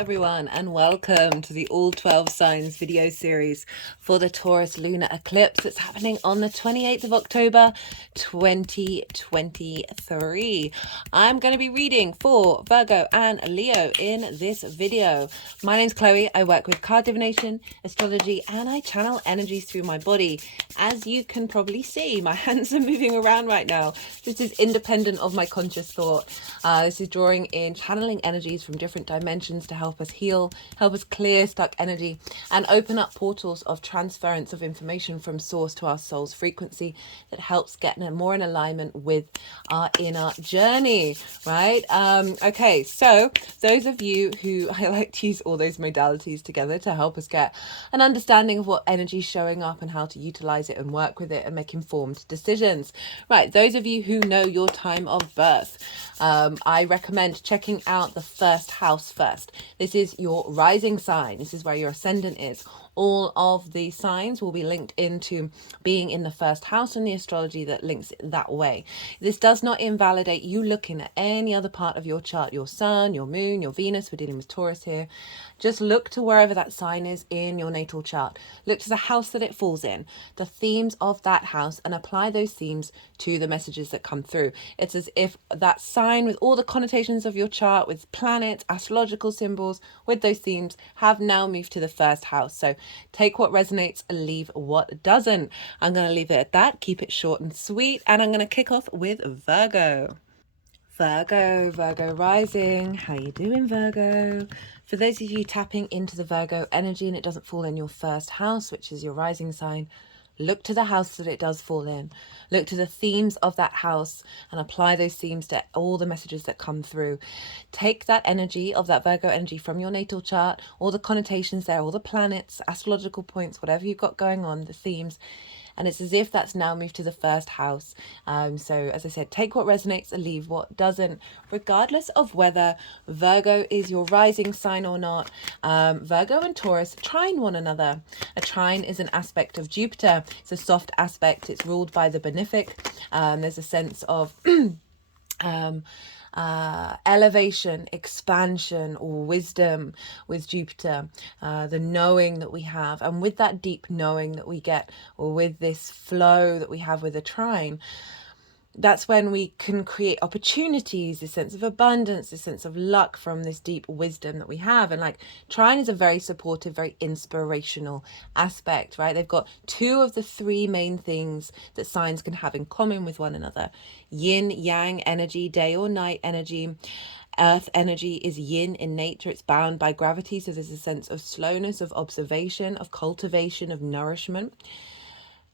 everyone, and welcome to the All 12 Signs video series for the Taurus Lunar Eclipse that's happening on the 28th of October 2023. I'm going to be reading for Virgo and Leo in this video. My name's Chloe. I work with card divination, astrology, and I channel energies through my body. As you can probably see, my hands are moving around right now. This is independent of my conscious thought. This is drawing in, channeling energies from different dimensions to help us heal, help us clear stuck energy, and open up portals of transference of information from source to our soul's frequency that helps get more in alignment with our inner journey, right? Okay, so those of you who, I like to use all those modalities together to help us get an understanding of what energy is showing up and how to utilize it and work with it and make informed decisions. Right, those of you who know your time of birth, I recommend checking out the first house first. This is your rising sign. This is where your ascendant is. All of the signs will be linked into being in the first house in the astrology that links that way. This does not invalidate you looking at any other part of your chart, your sun, your moon, your Venus. We're dealing with Taurus here. Just look to wherever that sign is in your natal chart. Look to the house that it falls in, the themes of that house, and apply those themes to the messages that come through. It's as if that sign with all the connotations of your chart, with planets, astrological symbols, with those themes, have now moved to the first house. So take what resonates and leave what doesn't. I'm going to leave it at that, keep it short and sweet, and I'm going to kick off with Virgo. Virgo rising. How you doing, Virgo? For those of you tapping into the Virgo energy and it doesn't fall in your first house, which is your rising sign, look to the house that it does fall in. Look to the themes of that house and apply those themes to all the messages that come through. Take that energy of that Virgo energy from your natal chart, all the connotations there, all the planets, astrological points, whatever you've got going on, the themes, and it's as if that's now moved to the first house. So as I said, take what resonates and leave what doesn't, regardless of whether Virgo is your rising sign or not. Virgo and Taurus trine one another. A trine is an aspect of Jupiter. It's a soft aspect. It's ruled by the benefic. There's a sense of elevation, expansion, or wisdom with Jupiter, the knowing that we have, and with that deep knowing that we get, or with this flow that we have with a trine, that's when we can create opportunities, this sense of abundance, this sense of luck from this deep wisdom that we have. And like trine is a very supportive, very inspirational aspect, right? They've got two of the three main things that signs can have in common with one another: yin yang energy, day or night energy. Earth energy is yin in nature. It's bound by gravity, so there's a sense of slowness, of observation, of cultivation, of nourishment.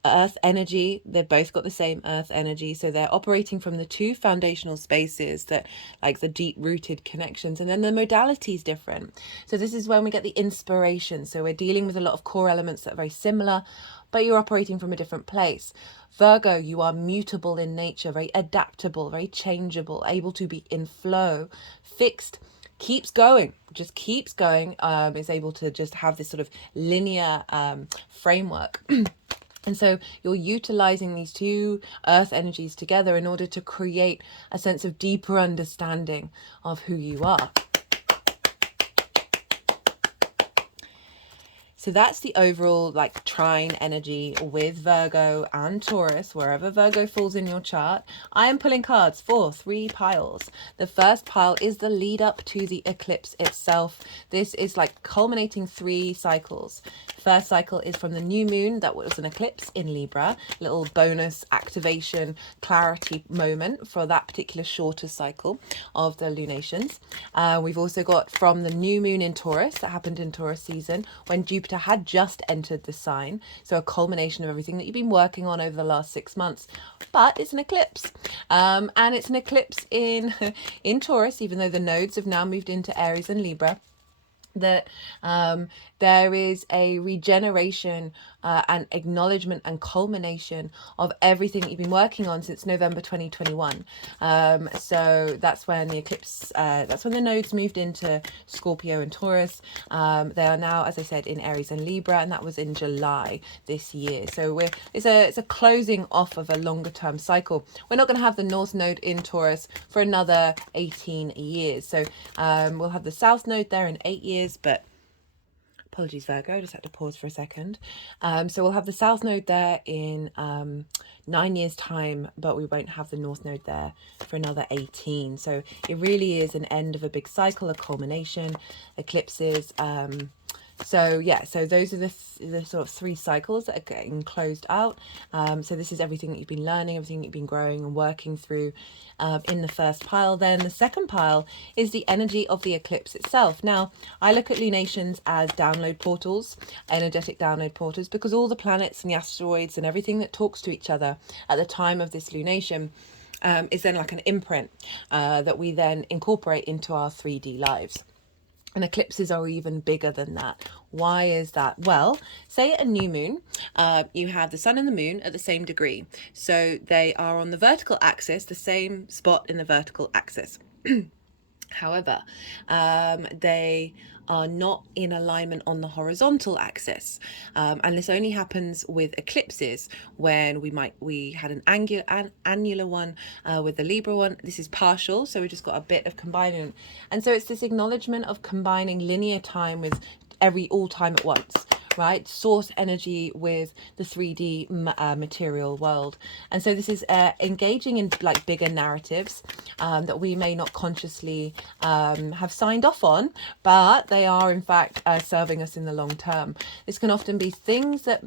Earth energy, they've both got the same earth energy, so they're operating from the two foundational spaces that, like, the deep rooted connections, and then the modality is different. So this is when we get the inspiration. So we're dealing with a lot of core elements that are very similar, but you're operating from a different place. Virgo, you are mutable in nature, very adaptable, very changeable, able to be in flow, fixed, keeps going, just keeps going, is able to just have this sort of linear framework. And so you're utilizing these two earth energies together in order to create a sense of deeper understanding of who you are. So that's the overall like trine energy with Virgo and Taurus, wherever Virgo falls in your chart. I am pulling cards for 3 piles. The first pile is the lead up to the eclipse itself. This is like culminating 3 cycles. First cycle is from the new moon. That was an eclipse in Libra. Little bonus activation, clarity moment for that particular shorter cycle of the lunations. We've also got from the new moon in Taurus that happened in Taurus season when Jupiter had just entered the sign. So a culmination of everything that you've been working on over the last 6 months. But it's an eclipse. And it's an eclipse in Taurus, even though the nodes have now moved into Aries and Libra. That there is a regeneration and acknowledgement and culmination of everything that you've been working on since November 2021. So that's when the eclipse, that's when the nodes moved into Scorpio and Taurus. They are now, as I said, in Aries and Libra, and that was in July this year. So it's a closing off of a longer term cycle. We're not going to have the North Node in Taurus for another 18 years. So we'll have the South Node there in 8 years, but apologies, Virgo, I just had to pause for a second. So we'll have the South Node there in 9 years' time, but we won't have the North Node there for another 18. So it really is an end of a big cycle, a culmination, eclipses. So yeah, so those are the sort of 3 cycles that are getting closed out. So this is everything that you've been learning, everything that you've been growing and working through in the first pile. Then the second pile is the energy of the eclipse itself. Now, I look at lunations as download portals, energetic download portals, because all the planets and the asteroids and everything that talks to each other at the time of this lunation is then like an imprint that we then incorporate into our 3D lives. And eclipses are even bigger than that. Why is that? Well, say at a new moon, you have the sun and the moon at the same degree. So they are on the vertical axis, the same spot in the vertical axis. However, they are not in alignment on the horizontal axis, and this only happens with eclipses when we had an annular one with the Libra one. This is partial, so we just got a bit of combining, and so it's this acknowledgement of combining linear time with all time at once, right? Source energy with the 3D material world. And so this is engaging in like bigger narratives that we may not consciously have signed off on, but they are in fact serving us in the long term. This can often be things that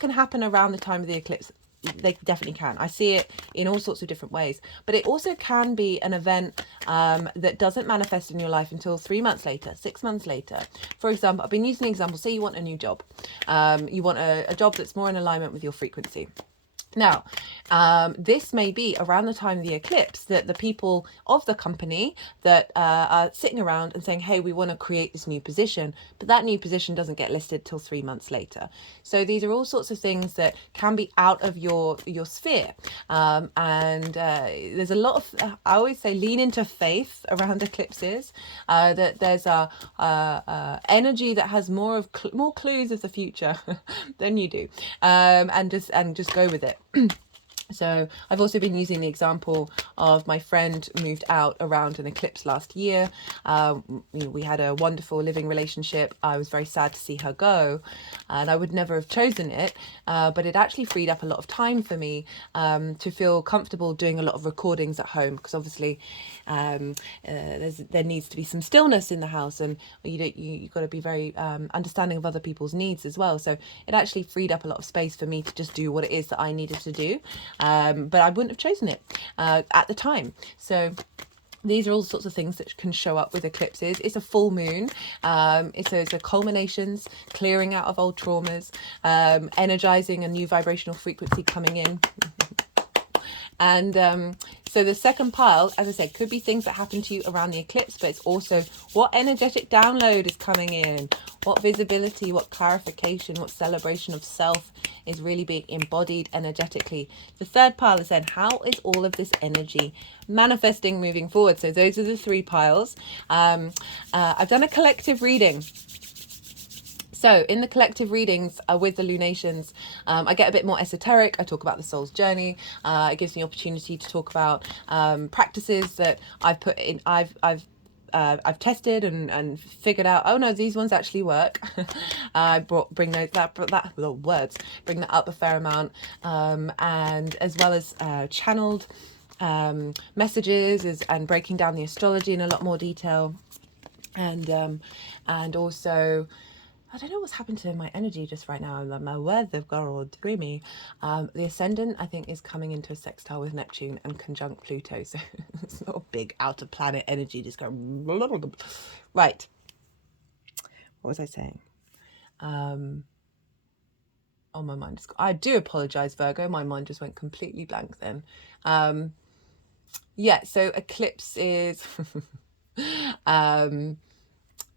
can happen around the time of the eclipse. They definitely can. I see it in all sorts of different ways, but it also can be an event that doesn't manifest in your life until 3 months later, 6 months later. For example, I've been using an example. Say you want a new job. You want a job that's more in alignment with your frequency. Now, this may be around the time of the eclipse that the people of the company that are sitting around and saying, hey, we want to create this new position, but that new position doesn't get listed till 3 months later. So these are all sorts of things that can be out of your sphere. And there's a lot of, I always say, lean into faith around eclipses, that there's a energy that has more clues of the future than you do, and just go with it. So I've also been using the example of my friend moved out around an eclipse last year. We had a wonderful living relationship. I was very sad to see her go, and I would never have chosen it, but it actually freed up a lot of time for me to feel comfortable doing a lot of recordings at home, because obviously there needs to be some stillness in the house, and you got to be very understanding of other people's needs as well. So it actually freed up a lot of space for me to just do what it is that I needed to do. But I wouldn't have chosen it at the time. So these are all sorts of things that can show up with eclipses. It's a full moon. It's a culminations, clearing out of old traumas, energizing a new vibrational frequency coming in. And so the second pile, as I said, could be things that happen to you around the eclipse, but it's also what energetic download is coming in, what visibility, what clarification, what celebration of self is really being embodied energetically. The third pile is then, how is all of this energy manifesting moving forward? So those are the 3 piles. I've done a collective reading. So in the collective readings with the lunations, I get a bit more esoteric. I talk about the soul's journey. It gives me opportunity to talk about practices that I've put in. I've tested and figured out, oh no, these ones actually work. I bring that up a fair amount, and as well as channeled messages and breaking down the astrology in a lot more detail, and also, I don't know what's happened to my energy just right now. My words have got all dreamy. The Ascendant, I think, is coming into a sextile with Neptune and conjunct Pluto. So it's not a big outer planet energy just going. Right. What was I saying? Oh, my mind just. I do apologize, Virgo. My mind just went completely blank then. Yeah. So eclipse is.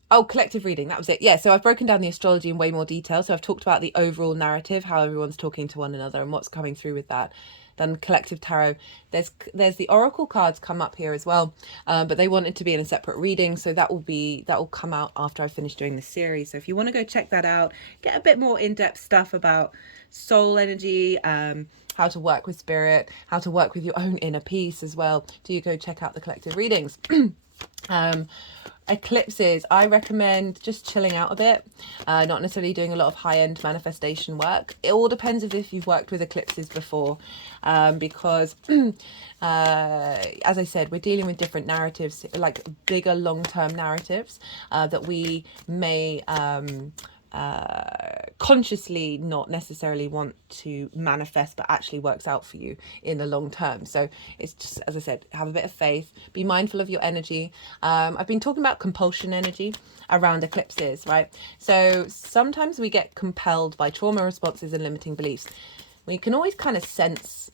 Oh, collective reading, that was it. Yeah, so I've broken down the astrology in way more detail. So I've talked about the overall narrative, how everyone's talking to one another and what's coming through with that. Then collective tarot. There's the oracle cards come up here as well, but they wanted to be in a separate reading, so that will come out after I finish doing the series. So if you want to go check that out, get a bit more in-depth stuff about soul energy, how to work with spirit, how to work with your own inner peace as well, do you go check out the collective readings. Eclipses, I recommend just chilling out a bit, not necessarily doing a lot of high-end manifestation work. It all depends if you've worked with eclipses before, because as I said, we're dealing with different narratives, like bigger long-term narratives that we may consciously not necessarily want to manifest, but actually works out for you in the long term. So it's just, as I said, have a bit of faith, be mindful of your energy. I've been talking about compulsion energy around eclipses, right? So sometimes we get compelled by trauma responses and limiting beliefs. We can always kind of sense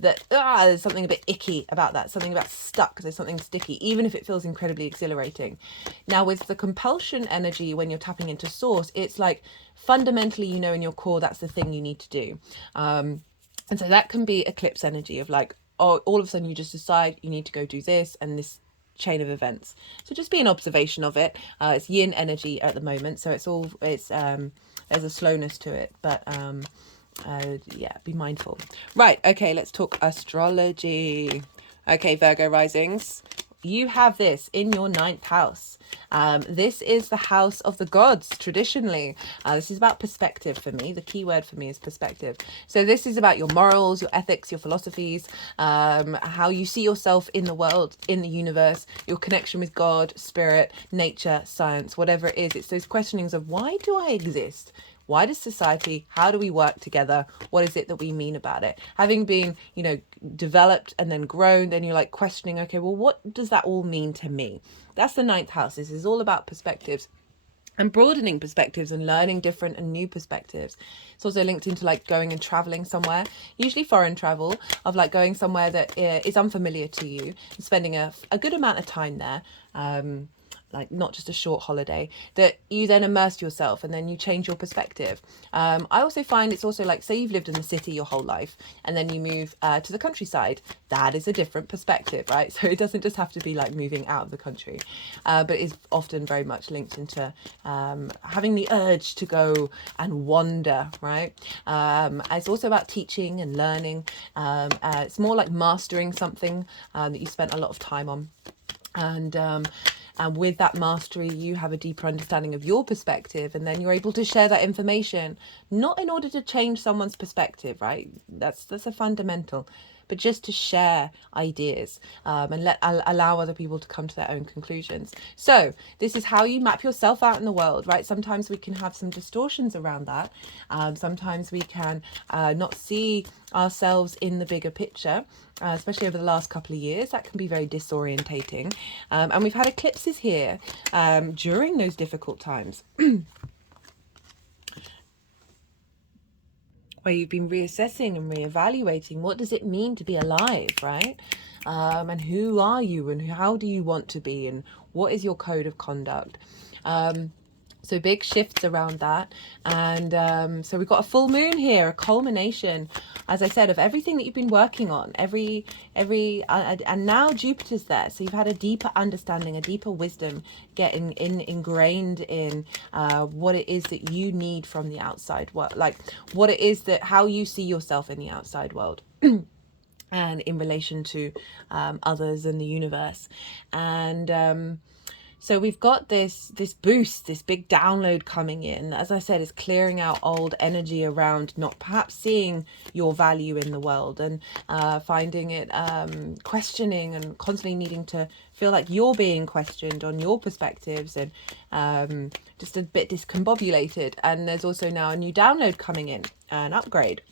that there's something a bit icky about that, something about stuck, there's something sticky, even if it feels incredibly exhilarating. Now with the compulsion energy, when you're tapping into source, it's like fundamentally, you know, in your core, that's the thing you need to do. And so that can be eclipse energy of like, oh, all of a sudden you just decide you need to go do this and this chain of events. So just be an observation of it. It's yin energy at the moment, so there's a slowness to it, but yeah, be mindful. Right, okay, let's talk astrology. Okay, Virgo risings, you have this in your 9th house. This is the house of the gods traditionally. This is about perspective for me. The key word for me is perspective. So this is about your morals, your ethics, your philosophies, how you see yourself in the world, in the universe, your connection with God, spirit, nature, science, whatever it is. It's those questionings of, why do I exist? Why does society, how do we work together? What is it that we mean about it? Having been, you know, developed and then grown, then you're like questioning, okay, well, what does that all mean to me? That's the 9th house. This is all about perspectives and broadening perspectives and learning different and new perspectives. It's also linked into like going and traveling somewhere, usually foreign travel, of like going somewhere that is unfamiliar to you and spending a good amount of time there. Like not just a short holiday, that you then immerse yourself and then you change your perspective. I also find it's also like, say you've lived in the city your whole life and then you move to the countryside. That is a different perspective, right? So it doesn't just have to be like moving out of the country, but is often very much linked into having the urge to go and wander, right? It's also about teaching and learning. It's more like mastering something that you spent a lot of time on. And with that mastery, you have a deeper understanding of your perspective, and then you're able to share that information, not in order to change someone's perspective, right? That's a fundamental, but just to share ideas and allow other people to come to their own conclusions. So this is how you map yourself out in the world, right? Sometimes we can have some distortions around that. Sometimes we can not see ourselves in the bigger picture, especially over the last couple of years. That can be very disorientating. And we've had eclipses here during those difficult times. Where you've been reassessing and reevaluating, what does it mean to be alive, right? And who are you and how do you want to be and what is your code of conduct? So big shifts around that. And so we've got a full moon here, a culmination, as I said, of everything that you've been working on, and now Jupiter's there. So you've had a deeper understanding, a deeper wisdom getting ingrained in what it is that you need from the outside world, like what it is that, how you see yourself in the outside world. And in relation to others and the universe. And so we've got this boost, this big download coming in. As I said, it's clearing out old energy around not perhaps seeing your value in the world, and finding it questioning and constantly needing to feel like you're being questioned on your perspectives, and just a bit discombobulated. And there's also now a new download coming in, an upgrade.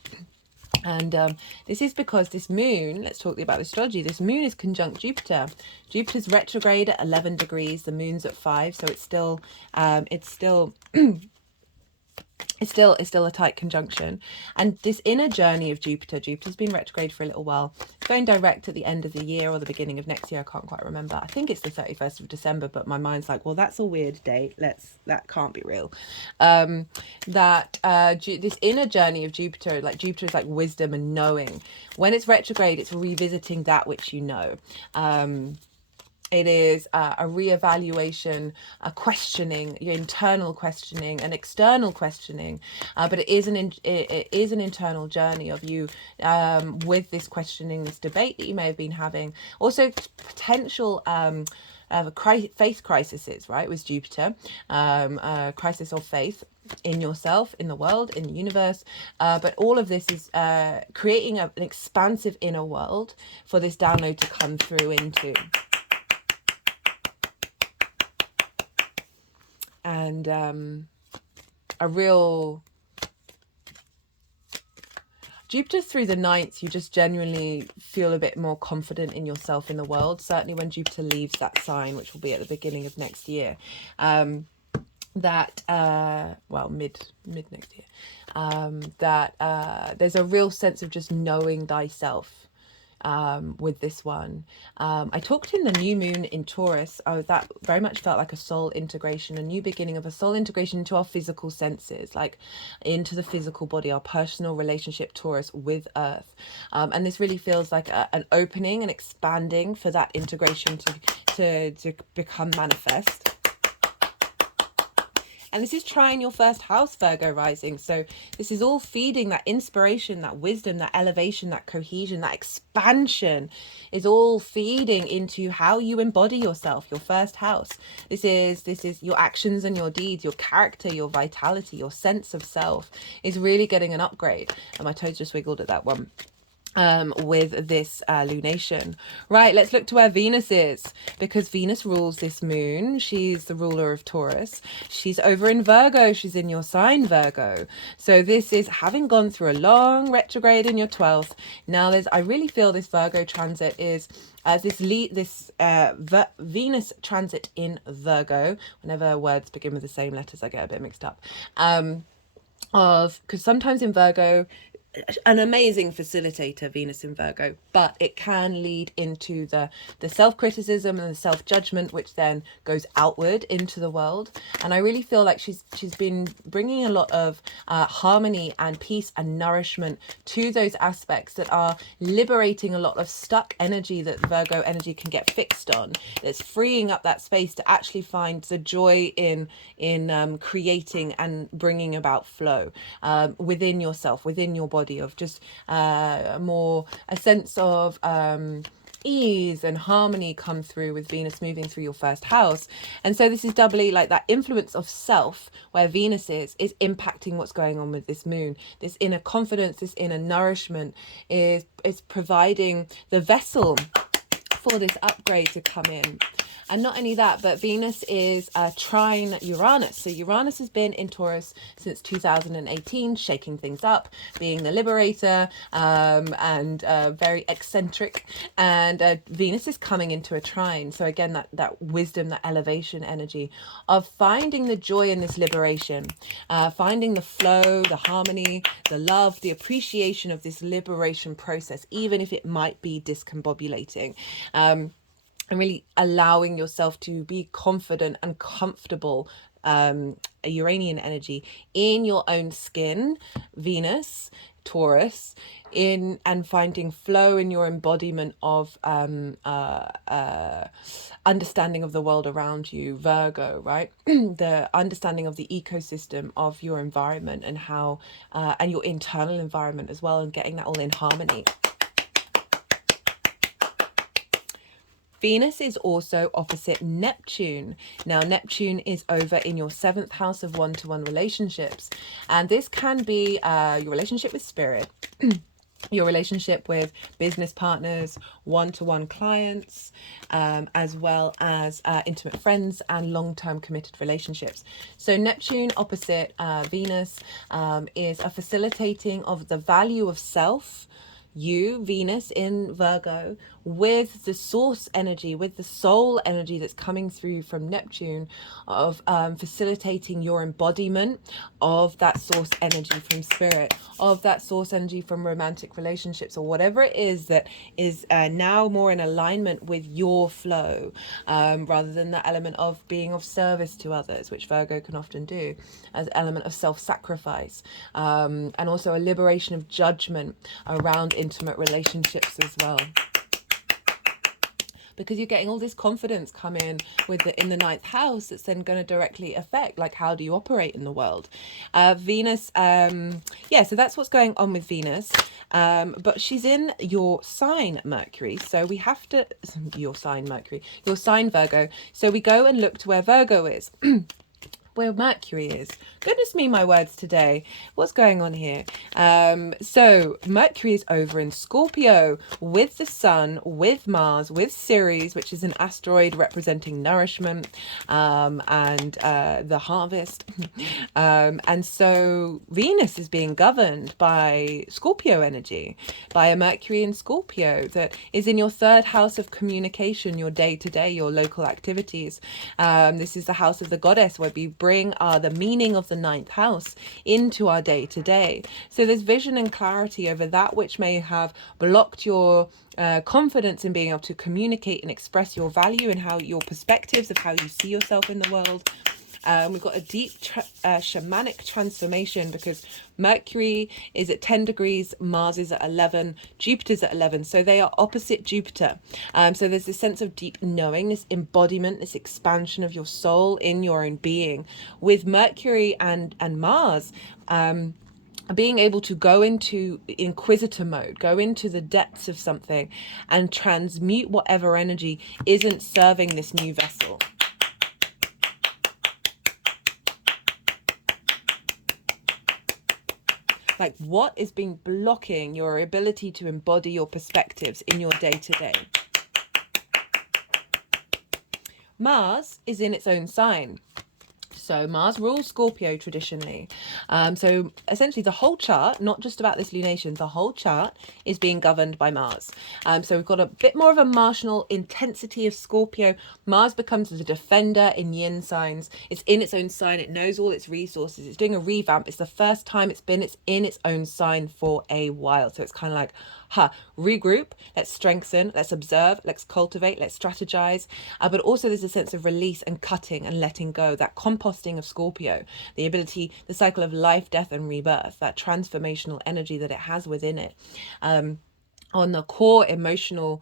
And this is because this moon, let's talk about astrology, this moon is conjunct Jupiter. Jupiter's retrograde at 11 degrees, the moon's at 5, so it's still it's still a tight conjunction. And this inner journey of Jupiter's been retrograde for a little while. It's going direct at the end of the year or the beginning of next year. I can't quite remember. I think it's the 31st of December, but my mind's like, well, that's a weird date. That can't be real. This inner journey of Jupiter, like Jupiter is like wisdom and knowing. When it's retrograde, it's revisiting that which you know. It is a reevaluation, a questioning, your internal questioning, an external questioning, but it is an internal journey of you with this questioning, this debate that you may have been having. Also, potential faith crises, right? With Jupiter, crisis of faith in yourself, in the world, in the universe, but all of this is creating an expansive inner world for this download to come through into. And a real Jupiter through the 9th, you just genuinely feel a bit more confident in yourself in the world. Certainly when Jupiter leaves that sign, which will be at the beginning of next year, well, mid next year, there's a real sense of just knowing thyself. With this one, I talked in the new moon in Taurus. That very much felt like a soul integration, a new beginning of a soul integration into our physical senses, like into the physical body, our personal relationship, Taurus, with Earth. And this really feels like an opening and expanding for that integration to become manifest. And this is trying your first house, Virgo rising. So this is all feeding that inspiration, that wisdom, that elevation, that cohesion, that expansion is all feeding into how you embody yourself, your first house. This is your actions and your deeds, your character, your vitality, your sense of self is really getting an upgrade. And my toes just wiggled at that one. With this lunation. Right, let's look to where Venus is, because Venus rules this moon. She's the ruler of Taurus. She's over in Virgo. She's in your sign, Virgo. So this is having gone through a long retrograde in your 12th. Now I really feel this Virgo transit is as Venus transit in Virgo. Whenever words begin with the same letters, I get a bit mixed up. Because sometimes in Virgo, an amazing facilitator, Venus in Virgo, but it can lead into the self-criticism and the self-judgment, which then goes outward into the world. And I really feel like she's been bringing a lot of harmony and peace and nourishment to those aspects that are liberating a lot of stuck energy that Virgo energy can get fixed on. That's freeing up that space to actually find the joy in creating and bringing about flow within yourself, within your body, of just a sense of ease and harmony come through with Venus moving through your first house. And so this is doubly like that influence of self where Venus is impacting what's going on with this moon. This inner confidence, this inner nourishment is providing the vessel for this upgrade to come in. And not only that, but Venus is trine Uranus. So Uranus has been in Taurus since 2018, shaking things up, being the liberator, and very eccentric. And Venus is coming into a trine. So again, that wisdom, that elevation energy of finding the joy in this liberation, finding the flow, the harmony, the love, the appreciation of this liberation process, even if it might be discombobulating. And really allowing yourself to be confident and comfortable, a Uranian energy in your own skin, Venus, Taurus, and finding flow in your embodiment of understanding of the world around you, Virgo, right? The understanding of the ecosystem of your environment and how and your internal environment as well, and getting that all in harmony. Venus is also opposite Neptune. Now, Neptune is over in your 7th house of one-to-one relationships. And this can be your relationship with spirit, your relationship with business partners, one-to-one clients, as well as intimate friends and long-term committed relationships. So Neptune opposite Venus is a facilitating of the value of self. You, Venus in Virgo, with the source energy, with the soul energy that's coming through from Neptune, of facilitating your embodiment of that source energy from spirit, of that source energy from romantic relationships, or whatever it is that is now more in alignment with your flow, rather than the element of being of service to others, which Virgo can often do, as element of self-sacrifice, and also a liberation of judgment around intimate relationships as well, because you're getting all this confidence come in with in the ninth house that's then going to directly affect, like, how do you operate in the world. Venus, yeah, so that's what's going on with Venus, but she's in your sign Mercury, so we have to your sign Virgo, so we go and look to where Virgo is. Where Mercury is. Goodness me, my words today. What's going on here? So Mercury is over in Scorpio with the Sun, with Mars, with Ceres, which is an asteroid representing nourishment, and the harvest. And so Venus is being governed by Scorpio energy, by a Mercury in Scorpio that is in your third house of communication, your day-to-day, your local activities. This is the house of the goddess, where we bring the meaning of the ninth house into our day-to-day. So there's vision and clarity over that which may have blocked your confidence in being able to communicate and express your value and how your perspectives of how you see yourself in the world. We've got a deep shamanic transformation, because Mercury is at 10 degrees, Mars is at 11, Jupiter's at 11. So they are opposite Jupiter. So there's this sense of deep knowing, this embodiment, this expansion of your soul in your own being. With Mercury and Mars, being able to go into inquisitor mode, go into the depths of something and transmute whatever energy isn't serving this new vessel. Like, what is being blocking your ability to embody your perspectives in your day-to-day? Mars is in its own sign. So Mars rules Scorpio traditionally. So essentially the whole chart, not just about this lunation, the whole chart is being governed by Mars. So we've got a bit more of a martial intensity of Scorpio. Mars becomes the defender in yin signs. It's in its own sign. It knows all its resources. It's doing a revamp. It's the first time it's in its own sign for a while. So it's kind of like, regroup, let's strengthen, let's observe, let's cultivate, let's strategize. But also there's a sense of release and cutting and letting go, that composting of Scorpio, the ability, the cycle of life, death, and rebirth, that transformational energy that it has within it. On the core emotional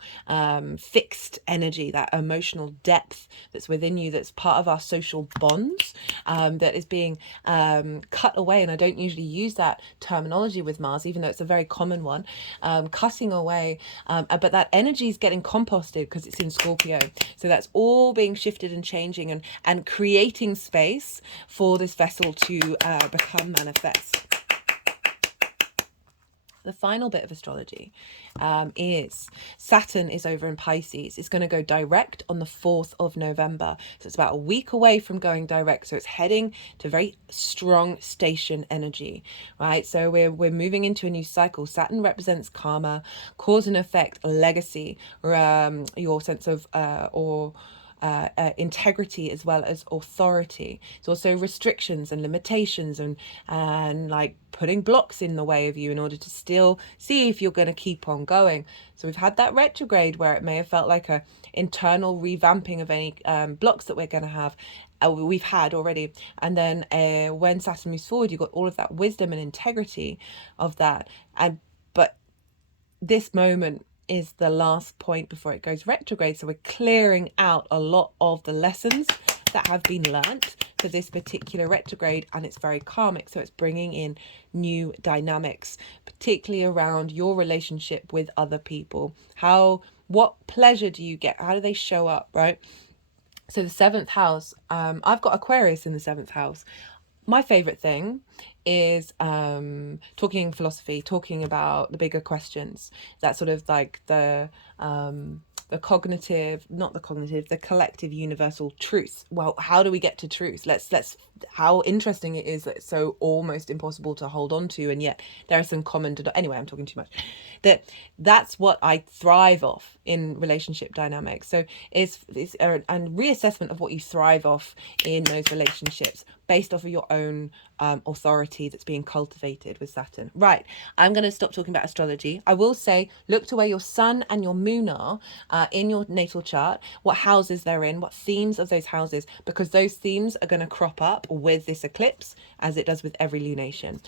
fixed energy, that emotional depth that's within you, that's part of our social bonds, that is being cut away. And I don't usually use that terminology with Mars, even though it's a very common one, cutting away, but that energy is getting composted because it's in Scorpio. So that's all being shifted and changing and creating space for this vessel to become manifest. The final bit of astrology is Saturn is over in Pisces. It's going to go direct on the 4th of November. So it's about a week away from going direct. So it's heading to very strong station energy, right? So we're moving into a new cycle. Saturn represents karma, cause and effect, legacy, your sense of integrity as well as authority. It's also restrictions and limitations and like putting blocks in the way of you in order to still see if you're going to keep on going. So we've had that retrograde where it may have felt like a internal revamping of any blocks that we're going to have. We've had already, and then when Saturn moves forward, you've got all of that wisdom and integrity of that. But this moment is the last point before it goes retrograde. So we're clearing out a lot of the lessons that have been learnt for this particular retrograde, and it's very karmic. So it's bringing in new dynamics, particularly around your relationship with other people. What pleasure do you get? How do they show up, right? So the 7th house, I've got Aquarius in the 7th house. My favorite thing is talking philosophy, talking about the bigger questions, that sort of like the the cognitive, not the cognitive, the collective universal truth. Well, how do we get to truth? Let's how interesting it is that it's so almost impossible to hold on to, and yet there are some common anyway, I'm talking too much. That's what I thrive off in relationship dynamics. So it's a reassessment of what you thrive off in those relationships based off of your own authority that's being cultivated with Saturn. Right, I'm going to stop talking about astrology. I will say, look to where your sun and your moon are in your natal chart, what houses they're in, what themes of those houses, because those themes are going to crop up with this eclipse, as it does with every lunation.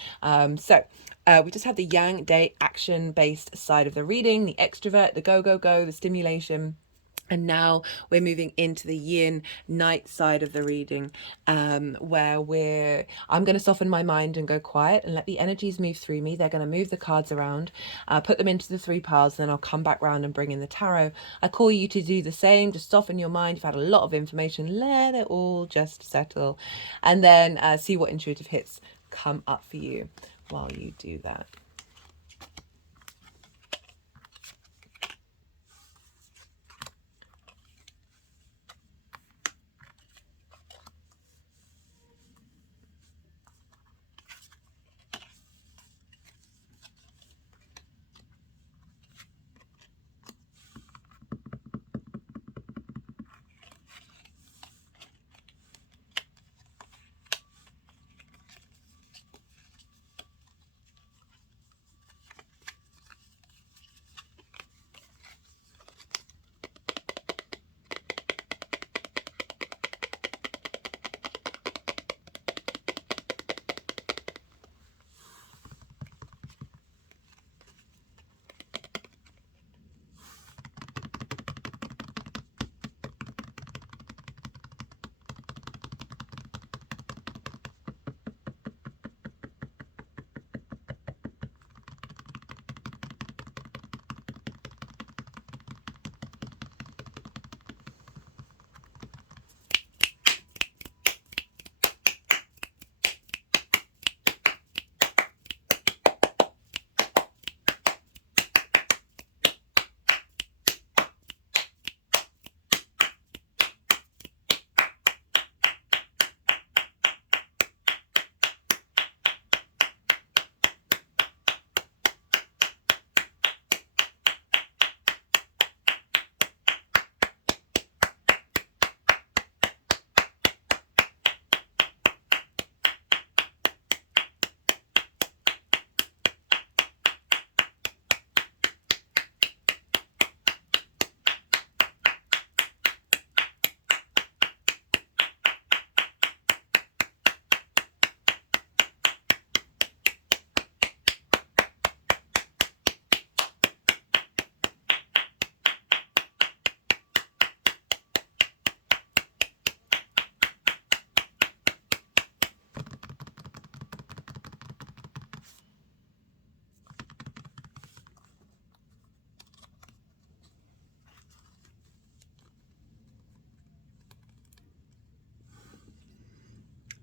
We just had the yang day action based side of the reading, the extrovert, the go, go, go, the stimulation. And now we're moving into the yin night side of the reading, where I'm going to soften my mind and go quiet and let the energies move through me. They're going to move the cards around, put them into the 3 piles, then I'll come back round and bring in the tarot. I call you to do the same. Just soften your mind. You've had a lot of information. Let it all just settle. And then see what intuitive hits come up for you while you do that.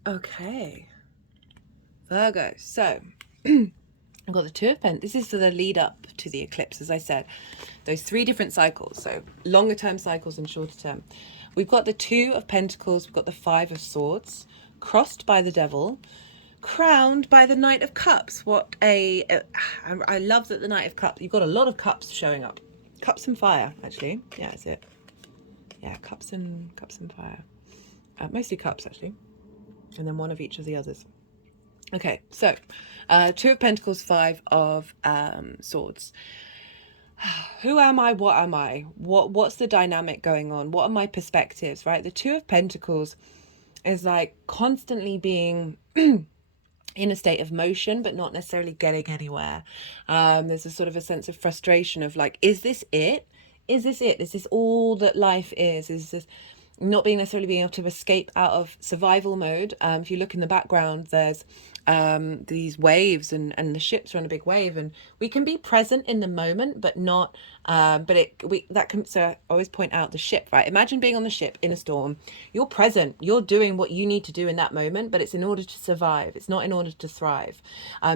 Okay, Virgo. So I've got the Two of Pentacles. This is for the lead up to the eclipse, as I said. Those 3 different cycles, so longer term cycles and shorter term. We've got the Two of Pentacles, we've got the 5 of Swords, crossed by the Devil, crowned by the Knight of Cups. What I love that the Knight of Cups, you've got a lot of cups showing up. Cups and fire, actually. Yeah, that's it. Yeah, cups and fire. Mostly cups, actually. And then one of each of the others. Okay, so 2 of Pentacles, 5 of Swords. Who am I? What am I? What's the dynamic going on? What are my perspectives, right? The 2 of Pentacles is like constantly being in a state of motion, but not necessarily getting anywhere. There's a sort of a sense of frustration of like, is this it? Is this it? Is this all that life is? Is this not being necessarily being able to escape out of survival mode? If you look in the background, there's these waves, and the ships are on a big wave, and we can be present in the moment, but not so I always point out the ship, right? Imagine being on the ship in a storm. You're present, you're doing what you need to do in that moment, but it's in order to survive, it's not in order to thrive.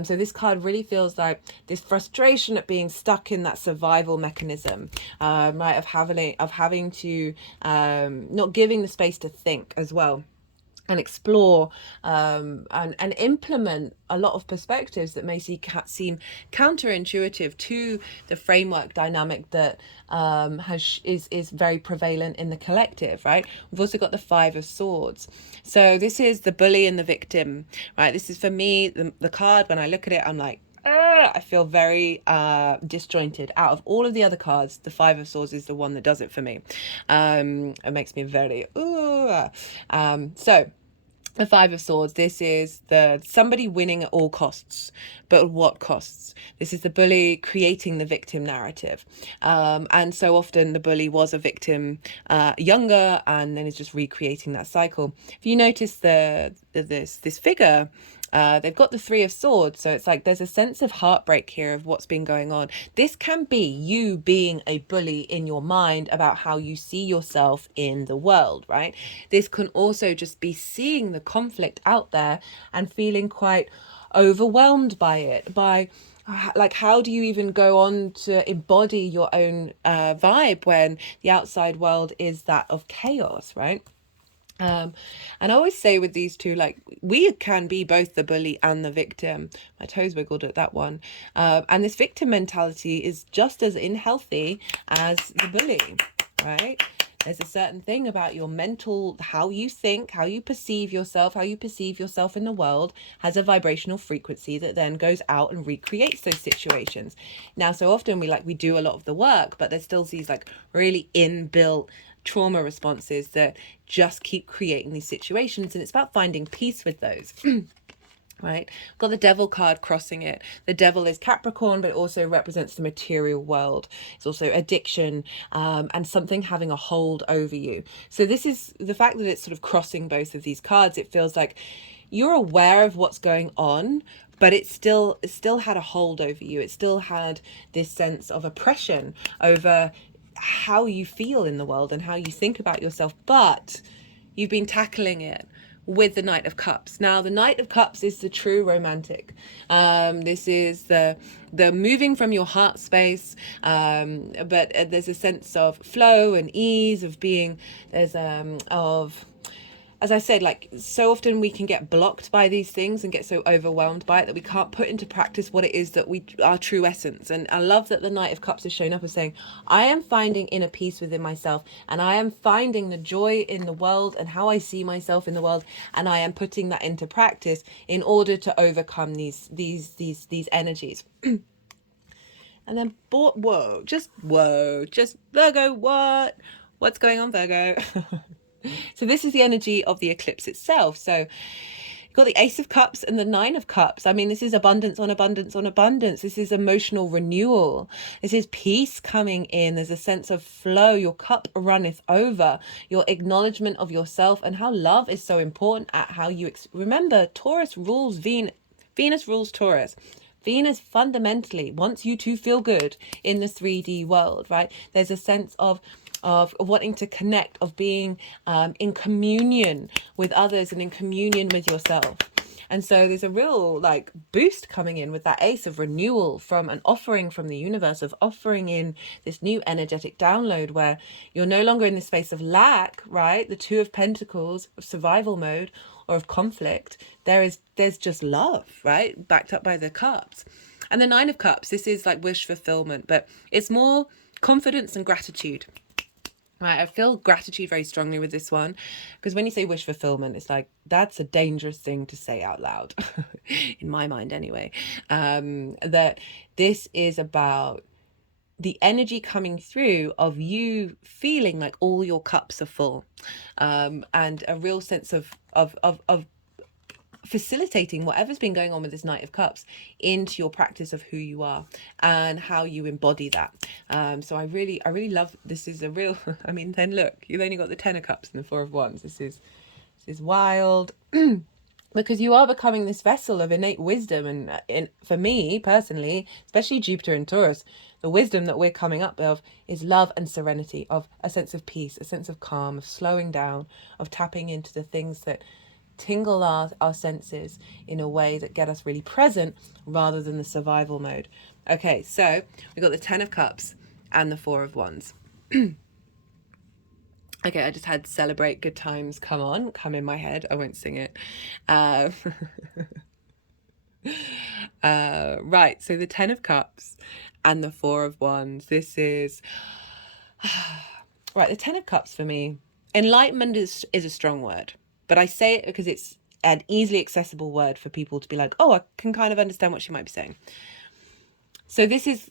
So this card really feels like this frustration at being stuck in that survival mechanism, right, of having to not giving the space to think as well, and explore, and implement a lot of perspectives that may seem counterintuitive to the framework dynamic that is very prevalent in the collective, right? We've also got the Five of Swords. So this is the bully and the victim, right? This is, for me, the card, when I look at it, I'm like, I feel very disjointed. Out of all of the other cards, the Five of Swords is the one that does it for me. It makes me very so the Five of Swords, this is the somebody winning at all costs, but at what costs? This is the bully creating the victim narrative, and so often the bully was a victim younger, and then is just recreating that cycle. If you notice this figure, they've got the Three of Swords, so it's like there's a sense of heartbreak here of what's been going on. This can be you being a bully in your mind about how you see yourself in the world, right? This can also just be seeing the conflict out there and feeling quite overwhelmed by it, by like, how do you even go on to embody your own vibe when the outside world is that of chaos, right? And I always say with these two, like, we can be both the bully and the victim. My toes wiggled at that one. And this victim mentality is just as unhealthy as the bully, right? There's a certain thing about your mental, how you think, how you perceive yourself in the world, has a vibrational frequency that then goes out and recreates those situations. Now, so often we do a lot of the work, but there's still these like really inbuilt trauma responses that just keep creating these situations, and it's about finding peace with those. Right, got the Devil card crossing it. The Devil is Capricorn, but also represents the material world. It's also addiction, and something having a hold over you. So this is the fact that it's sort of crossing both of these cards. It feels like you're aware of what's going on, but it still had a hold over you. It still had this sense of oppression over how you feel in the world and how you think about yourself, but you've been tackling it with the Knight of Cups. Now, the Knight of Cups is the true romantic. This is the moving from your heart space, but there's a sense of flow and ease of being. There's as I said, like, so often we can get blocked by these things and get so overwhelmed by it that we can't put into practice what it is that our true essence. And I love that the Knight of Cups is showing up as saying, I am finding inner peace within myself, and I am finding the joy in the world and how I see myself in the world, and I am putting that into practice in order to overcome these energies. And then just Virgo, what's going on, Virgo? So this is the energy of the eclipse itself. So you've got the Ace of Cups and the Nine of Cups. I mean, this is abundance on abundance on abundance. This is emotional renewal. This is peace coming in. There's a sense of flow. Your cup runneth over. Your acknowledgement of yourself and how love is so important at how you remember, Taurus rules Venus. Venus rules Taurus. Venus fundamentally wants you to feel good in the 3D world, right? There's a sense of wanting to connect, of being in communion with others and in communion with yourself. And so there's a real like boost coming in with that Ace of renewal, from an offering from the universe, of offering in this new energetic download where you're no longer in the space of lack, right? The Two of Pentacles, of survival mode or of conflict. There's just love, right? Backed up by the cups. And the Nine of Cups, this is like wish fulfillment, but it's more confidence and gratitude. Right, I feel gratitude very strongly with this one, because when you say wish fulfillment, it's like, that's a dangerous thing to say out loud, in my mind anyway. That this is about the energy coming through of you feeling like all your cups are full, and a real sense of facilitating whatever's been going on with this Knight of Cups into your practice of who you are and how you embody that. So I really love, this is a real, I mean, then look, you've only got the Ten of Cups and the Four of Wands. This is wild. But because you are becoming this vessel of innate wisdom. And for me personally, especially Jupiter in Taurus, the wisdom that we're coming up of is love and serenity, of a sense of peace, a sense of calm, of slowing down, of tapping into the things that tingle our senses in a way that get us really present rather than the survival mode. Okay, so we got the 10 of Cups and the 4 of Wands. Okay, I just had celebrate good times come in my head. I won't sing it. Right, so the 10 of Cups and the 4 of Wands. This is right, the 10 of Cups for me. Enlightenment is a strong word, but I say it because it's an easily accessible word for people to be like, oh, I can kind of understand what she might be saying. So this is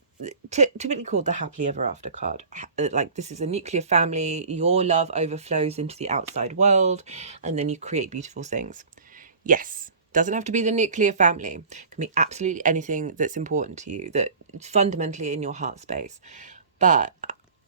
typically called the happily ever after card. Like, this is a nuclear family. Your love overflows into the outside world, and then you create beautiful things. Yes, doesn't have to be the nuclear family. It can be absolutely anything that's important to you, that fundamentally in your heart space. But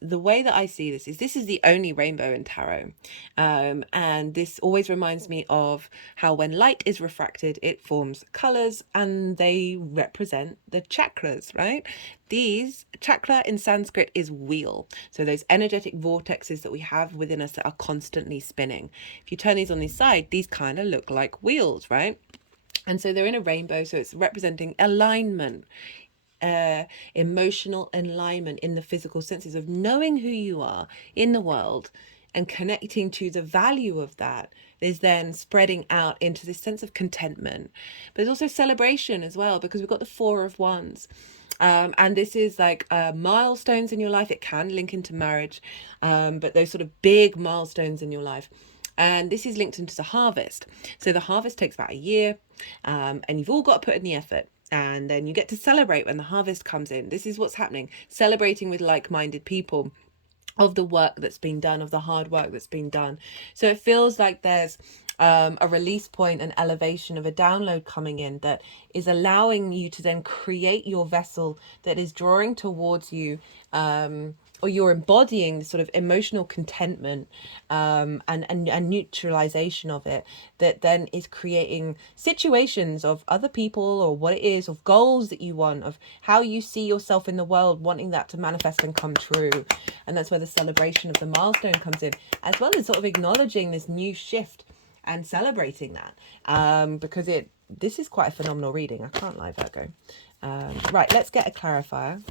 the way that I see this is the only rainbow in tarot. And this always reminds me of how when light is refracted, it forms colors and they represent the chakras, right? These chakra in Sanskrit is wheel. So those energetic vortexes that we have within us that are constantly spinning. If you turn these on the side, these kind of look like wheels, right? And so they're in a rainbow. So it's representing alignment, emotional alignment in the physical senses of knowing who you are in the world and connecting to the value of that is then spreading out into this sense of contentment. But there's also celebration as well, because we've got the 4 of Wands. And this is like milestones in your life. It can link into marriage, but those sort of big milestones in your life. And this is linked into the harvest. So the harvest takes about a year, and you've all got to put in the effort. And then you get to celebrate when the harvest comes in. This is what's happening. Celebrating with like-minded people of the work that's been done, of the hard work that's been done. So it feels like there's a release point, an elevation of a download coming in that is allowing you to then create your vessel that is drawing towards you, or you're embodying the sort of emotional contentment, and neutralization of it, that then is creating situations of other people or what it is, of goals that you want, of how you see yourself in the world, wanting that to manifest and come true. And that's where the celebration of the milestone comes in, as well as sort of acknowledging this new shift and celebrating that, because this is quite a phenomenal reading. I can't lie, Virgo. Right, let's get a clarifier.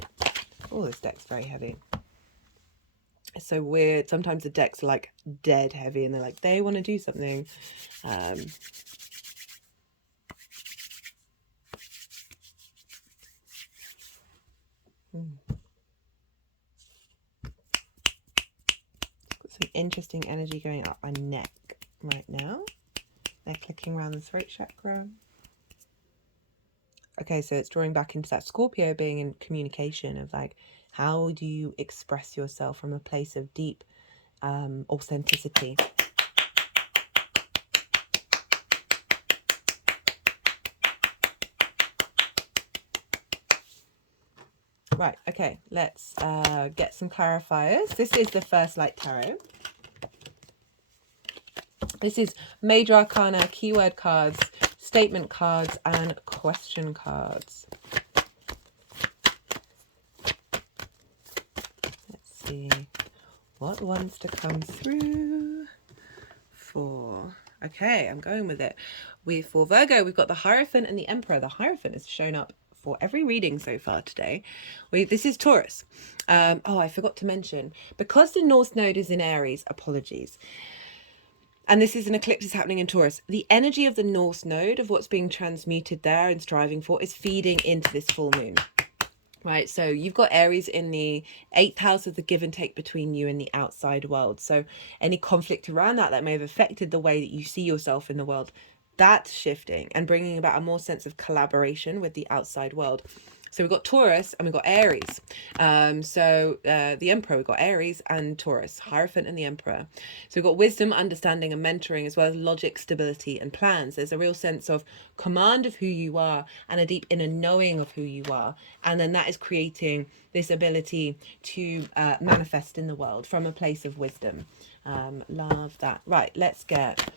Oh, this deck's very heavy. It's so weird. Sometimes the decks are like dead heavy and they're like, they want to do something. Got some interesting energy going up my neck right now. They're clicking around the throat chakra. Okay, so it's drawing back into that Scorpio being in communication of like, how do you express yourself from a place of deep authenticity? Right, okay, let's get some clarifiers. This is the First Light Tarot. This is Major Arcana, keyword cards, statement cards, and question cards. Let's see what wants to come through for... Okay, I'm going with it. For Virgo, we've got the Hierophant and the Emperor. The Hierophant has shown up for every reading so far today. This is Taurus. Oh, I forgot to mention, because the North Node is in Aries, apologies. And this is an eclipse is happening in Taurus. The energy of the North Node, of what's being transmuted there and striving for, is feeding into this full moon. Right, so you've got Aries in the 8th house of the give and take between you and the outside world. So any conflict around that may have affected the way that you see yourself in the world, that's shifting and bringing about a more sense of collaboration with the outside world. So we've got Taurus and we've got Aries. The Emperor, we've got Aries and Taurus, Hierophant and the Emperor. So we've got wisdom, understanding and mentoring, as well as logic, stability and plans. There's a real sense of command of who you are and a deep inner knowing of who you are. And then that is creating this ability to manifest in the world from a place of wisdom. Love that. Right, let's get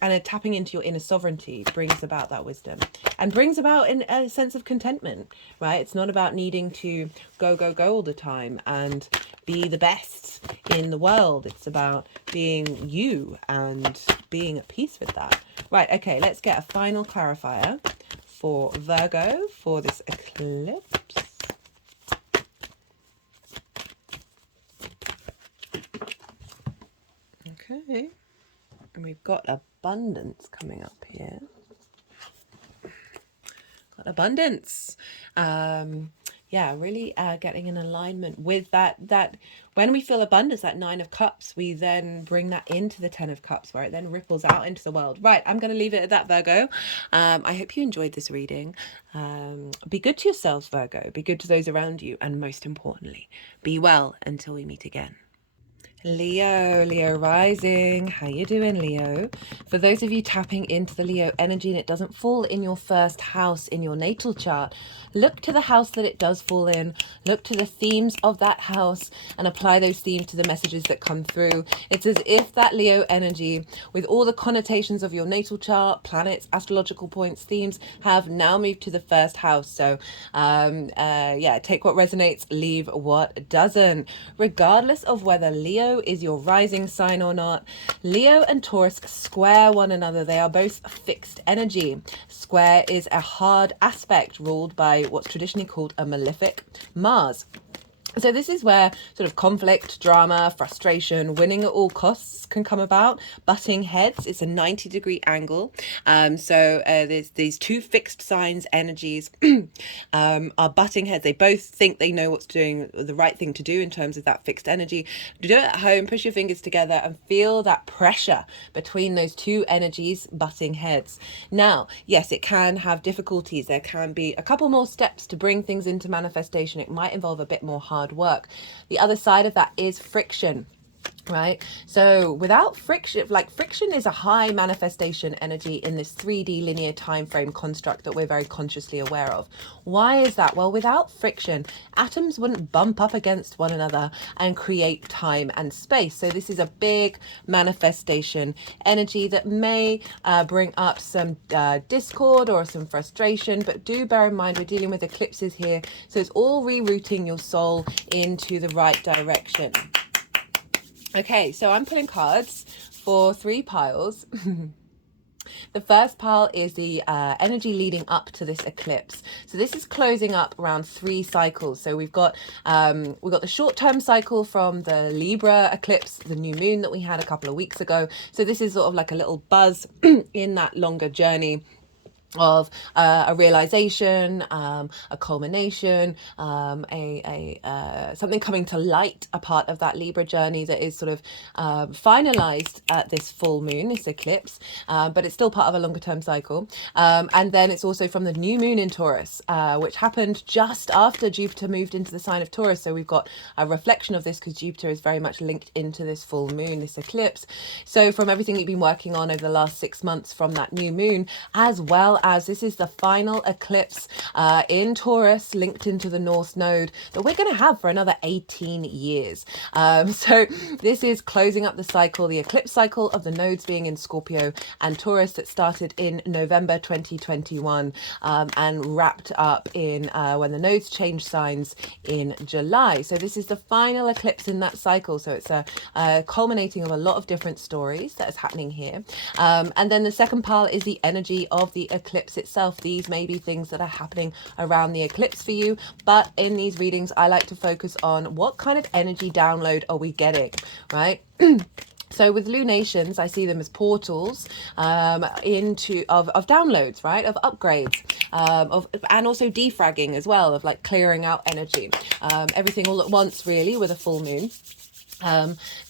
And tapping into your inner sovereignty brings about that wisdom and brings about a sense of contentment, right? It's not about needing to go all the time and be the best in the world. It's about being you and being at peace with that. Right, okay, let's get a final clarifier for Virgo for this eclipse. Okay, and we've got abundance coming up here. Got abundance. Yeah, really getting in alignment with that when we feel abundance, that 9 of Cups, we then bring that into the 10 of Cups, where it then ripples out into the world. Right, I'm going to leave it at that, Virgo. I hope you enjoyed this reading. Be good to yourselves, Virgo. Be good to those around you. And most importantly, be well until we meet again. Leo rising. How you doing, Leo? For those of you tapping into the Leo energy and it doesn't fall in your first house in your natal chart, look to the house that it does fall in, look to the themes of that house and apply those themes to the messages that come through. It's as if that Leo energy, with all the connotations of your natal chart, planets, astrological points, themes, have now moved to the first house. So yeah, take what resonates, leave what doesn't. Regardless of whether Leo is your rising sign or not, Leo and Taurus square one another. They are both fixed energy. Square is a hard aspect ruled by what's traditionally called a malefic Mars. So this is where sort of conflict, drama, frustration, winning at all costs can come about. Butting heads, it's a 90-degree angle. There's these two fixed signs energies are butting heads. They both think they know what's doing the right thing to do in terms of that fixed energy. Do it at home, push your fingers together and feel that pressure between those two energies butting heads. Now, yes, it can have difficulties. There can be a couple more steps to bring things into manifestation. It might involve a bit more hard work. The other side of that is friction. Right, so without friction, like friction is a high manifestation energy in this 3D linear time frame construct that we're very consciously aware of. Why is that? Well, without friction, atoms wouldn't bump up against one another and create time and space. So this is a big manifestation energy that may bring up some discord or some frustration, but do bear in mind we're dealing with eclipses here, so it's all rerouting your soul into the right direction. Okay, so I'm pulling cards for 3 piles. The first pile is the energy leading up to this eclipse. So this is closing up around 3 cycles. So we've got the short-term cycle from the Libra eclipse, the new moon that we had a couple of weeks ago. So this is sort of like a little buzz in that longer journey of a realization, a culmination, something coming to light, a part of that Libra journey that is sort of finalized at this full moon, this eclipse, but it's still part of a longer term cycle. And then it's also from the new moon in Taurus, which happened just after Jupiter moved into the sign of Taurus. So we've got a reflection of this because Jupiter is very much linked into this full moon, this eclipse. So from everything you've been working on over the last 6 months from that new moon, as well as this is the final eclipse in Taurus linked into the North Node that we're going to have for another 18 years. So this is closing up the cycle, the eclipse cycle of the nodes being in Scorpio and Taurus that started in November 2021 and wrapped up in when the nodes changed signs in July. So this is the final eclipse in that cycle. So it's a culminating of a lot of different stories that is happening here. And then the second pile is the energy of the eclipse itself. These may be things that are happening around the eclipse for you, but in these readings I like to focus on what kind of energy download are we getting, right? So with lunations, I see them as portals into downloads, right? Of upgrades, and also defragging as well, of like clearing out energy, everything all at once really with a full moon.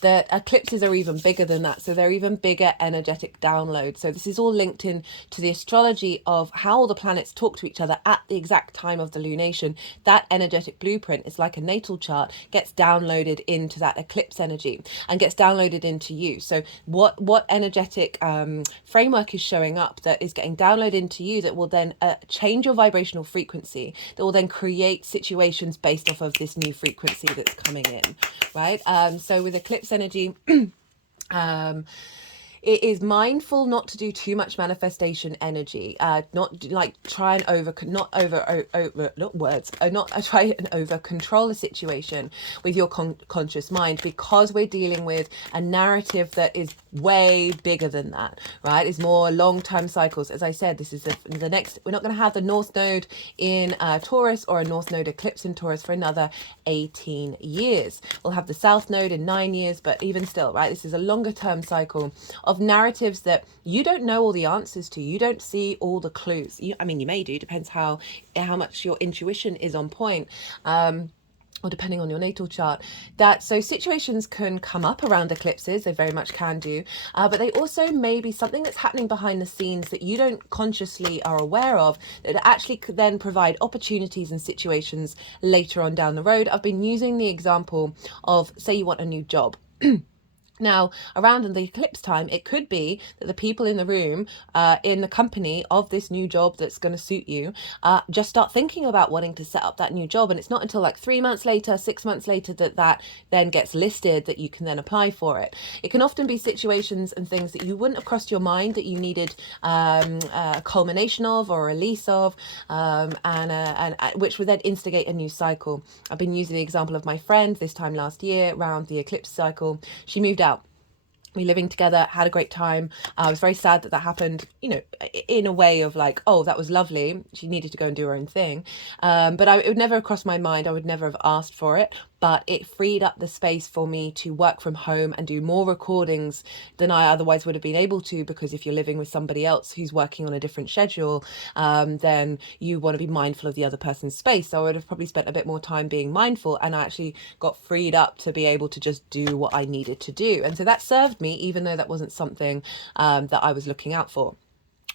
The eclipses are even bigger than that, so they're even bigger energetic downloads. So this is all linked in to the astrology of how all the planets talk to each other at the exact time of the lunation. That energetic blueprint is like a natal chart, gets downloaded into that eclipse energy and gets downloaded into you. So what energetic framework is showing up that is getting downloaded into you that will then change your vibrational frequency, that will then create situations based off of this new frequency that's coming in, right? So with eclipse energy, it is mindful not to do too much manifestation energy, not like try and not try and over control a situation with your conscious mind, because we're dealing with a narrative that is way bigger than that, right? It's more long-term cycles. As I said, this is the next, we're not going to have the North Node in Taurus or a North Node eclipse in Taurus for another 18 years. We'll have the South Node in 9 years, but even still, right, this is a longer term cycle of narratives that you don't know all the answers to. You don't see all the clues. I mean, you may do, depends how much your intuition is on point. Or depending on your natal chart, that so situations can come up around eclipses, they very much can do, but they also may be something that's happening behind the scenes that you don't consciously are aware of, that actually could then provide opportunities and situations later on down the road. I've been using the example of, say you want a new job. Now, around the eclipse time, it could be that the people in the room, in the company of this new job that's going to suit you, just start thinking about wanting to set up that new job. And it's not until like 3 months later, 6 months later, that then gets listed, that you can then apply for it. It can often be situations and things that you wouldn't have crossed your mind that you needed a culmination of or a release of, and which would then instigate a new cycle. I've been using the example of my friend this time last year around the eclipse cycle. She moved out. We living together, had a great time. I was very sad that happened, you know, in a way of like, oh, that was lovely. She needed to go and do her own thing. But it would never have crossed my mind. I would never have asked for it. But it freed up the space for me to work from home and do more recordings than I otherwise would have been able to, because if you're living with somebody else who's working on a different schedule, then you want to be mindful of the other person's space. So I would have probably spent a bit more time being mindful, and I actually got freed up to be able to just do what I needed to do. And so that served me, even though that wasn't something that I was looking out for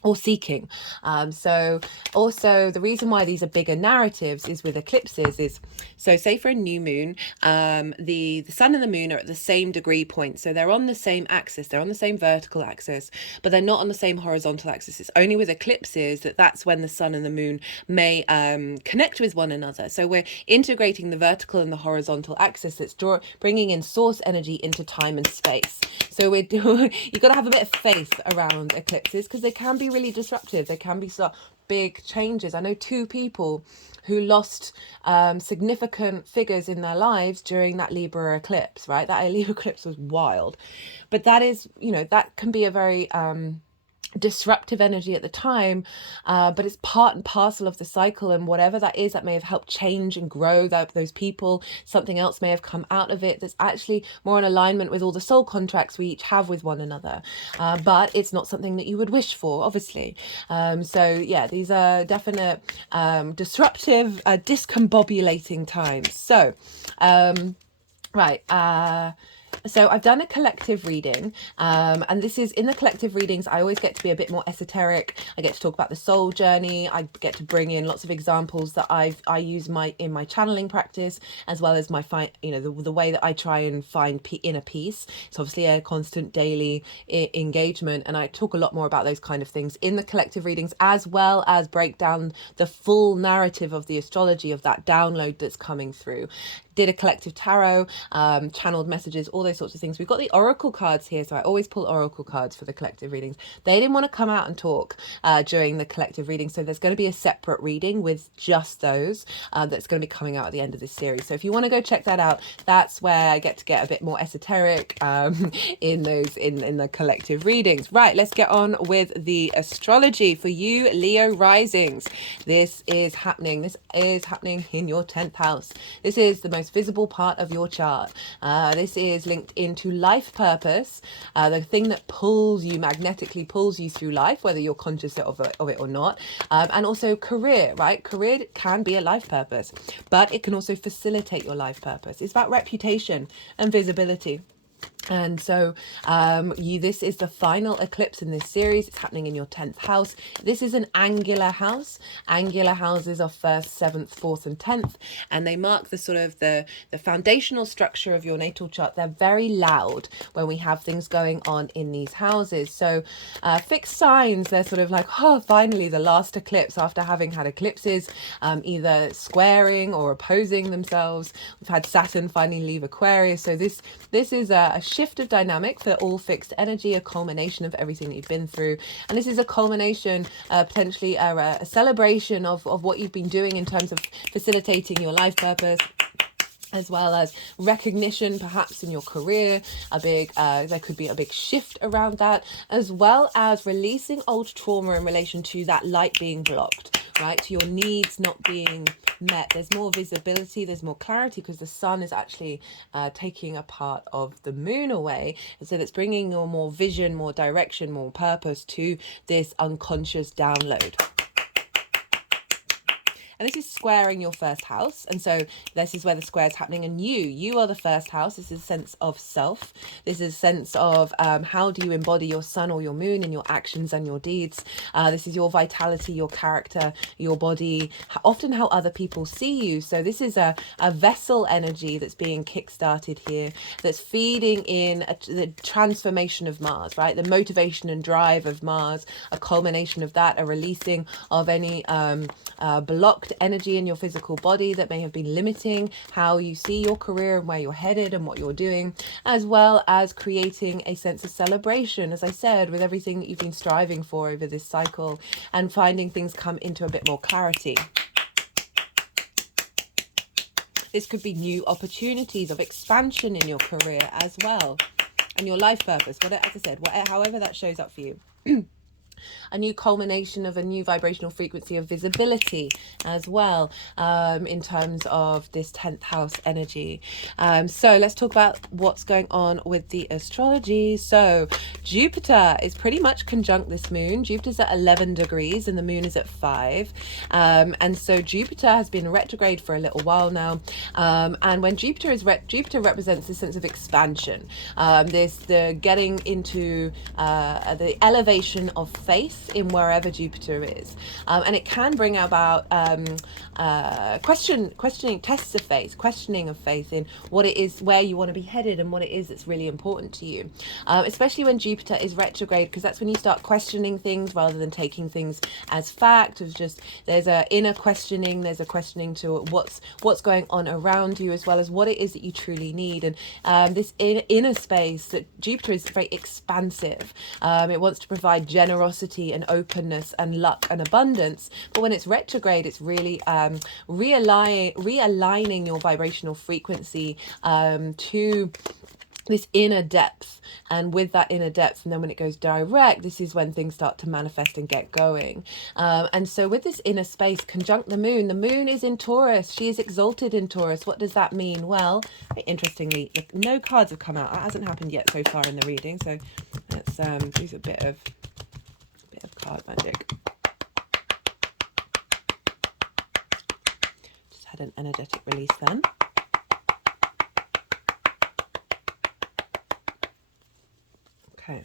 or seeking. So also the reason why these are bigger narratives is with eclipses is, so say for a new moon, the sun and the moon are at the same degree point. So they're on the same axis, they're on the same vertical axis, but they're not on the same horizontal axis. It's only with eclipses that's when the sun and the moon may connect with one another. So we're integrating the vertical and the horizontal axis. That's bringing in source energy into time and space. So you've got to have a bit of faith around eclipses, because they can be really disruptive. There can be some big changes. I know 2 people who lost significant figures in their lives during that Libra eclipse, right? That Libra eclipse was wild. But that is, you know, that can be a very disruptive energy at the time, but it's part and parcel of the cycle, and whatever that is that may have helped change and grow those people, something else may have come out of it that's actually more in alignment with all the soul contracts we each have with one another, but it's not something that you would wish for, obviously. So yeah, these are definite disruptive, discombobulating times. So right, so I've done a collective reading, and this is, in the collective readings, I always get to be a bit more esoteric. I get to talk about the soul journey. I get to bring in lots of examples that I use in my channeling practice, as well as my the way that I try and find inner peace. It's obviously a constant daily engagement, and I talk a lot more about those kind of things in the collective readings, as well as break down the full narrative of the astrology, of that download that's coming through. Did a collective tarot, channeled messages, all those sorts of things. We've got the oracle cards here, so I always pull oracle cards for the collective readings. They didn't want to come out and talk during the collective reading, so there's going to be a separate reading with just those that's going to be coming out at the end of this series. So if you want to go check that out, that's where I get to get a bit more esoteric in the collective readings. Right, let's get on with the astrology for you Leo risings. This is happening in your 10th house. This is the most visible part of your chart. This is linked into life purpose, the thing that magnetically pulls you through life, whether you're conscious of it or not, and also career, right? Career can be a life purpose, but it can also facilitate your life purpose. It's about reputation and visibility. And so this is the final eclipse in this series. It's happening in your 10th house. This is an angular house. Angular houses are 1st, 7th, 4th and 10th, and they mark the sort of the foundational structure of your natal chart. They're very loud when we have things going on in these houses. So fixed signs, they're sort of like, oh, finally the last eclipse after having had eclipses either squaring or opposing themselves. We've had Saturn finally leave Aquarius. So this is a shift shift of dynamic for all fixed energy, a culmination of everything that you've been through. And this is a culmination, potentially a celebration of what you've been doing in terms of facilitating your life purpose, as well as recognition perhaps in your career. There could be a big shift around that, as well as releasing old trauma in relation to that light being blocked, right, to your needs not being met. There's more visibility, there's more clarity, because the sun is actually taking a part of the moon away, and so that's bringing more vision, more direction, more purpose to this unconscious download. And this is squaring your first house. And so this is where the square is happening. And you are the first house. This is a sense of self. This is a sense of how do you embody your sun or your moon in your actions and your deeds. This is your vitality, your character, your body, often how other people see you. So this is a vessel energy that's being kickstarted here, that's feeding in the transformation of Mars, right? The motivation and drive of Mars, a culmination of that, a releasing of any blocked energy in your physical body that may have been limiting how you see your career and where you're headed and what you're doing, as well as creating a sense of celebration, as I said, with everything that you've been striving for over this cycle, and finding things come into a bit more clarity. This could be new opportunities of expansion in your career as well, and your life purpose, as I said, however that shows up for you. A new culmination of a new vibrational frequency of visibility as well, in terms of this 10th house energy. So let's talk about what's going on with the astrology. So Jupiter is pretty much conjunct this moon. Jupiter's at 11 degrees and the moon is at 5. And so Jupiter has been retrograde for a little while now. And when Jupiter represents this sense of expansion, the getting into the elevation of faith in wherever Jupiter is, and it can bring about questioning tests of faith, questioning of faith in what it is, where you want to be headed, and what it is that's really important to you, especially when Jupiter is retrograde, because that's when you start questioning things rather than taking things as fact. Of just, there's a inner questioning, there's a questioning to what's going on around you, as well as what it is that you truly need. And this inner space, that Jupiter is very expansive. It wants to provide generosity and openness and luck and abundance, but when it's retrograde, it's really realigning your vibrational frequency to this inner depth. And with that inner depth, and then when it goes direct, this is when things start to manifest and get going. And so with this inner space conjunct the moon is in Taurus. She is exalted in Taurus. What does that mean? Well, interestingly, look, no cards have come out. That hasn't happened yet so far in the reading, so let's use a bit of card magic. Just had an energetic release then. Okay.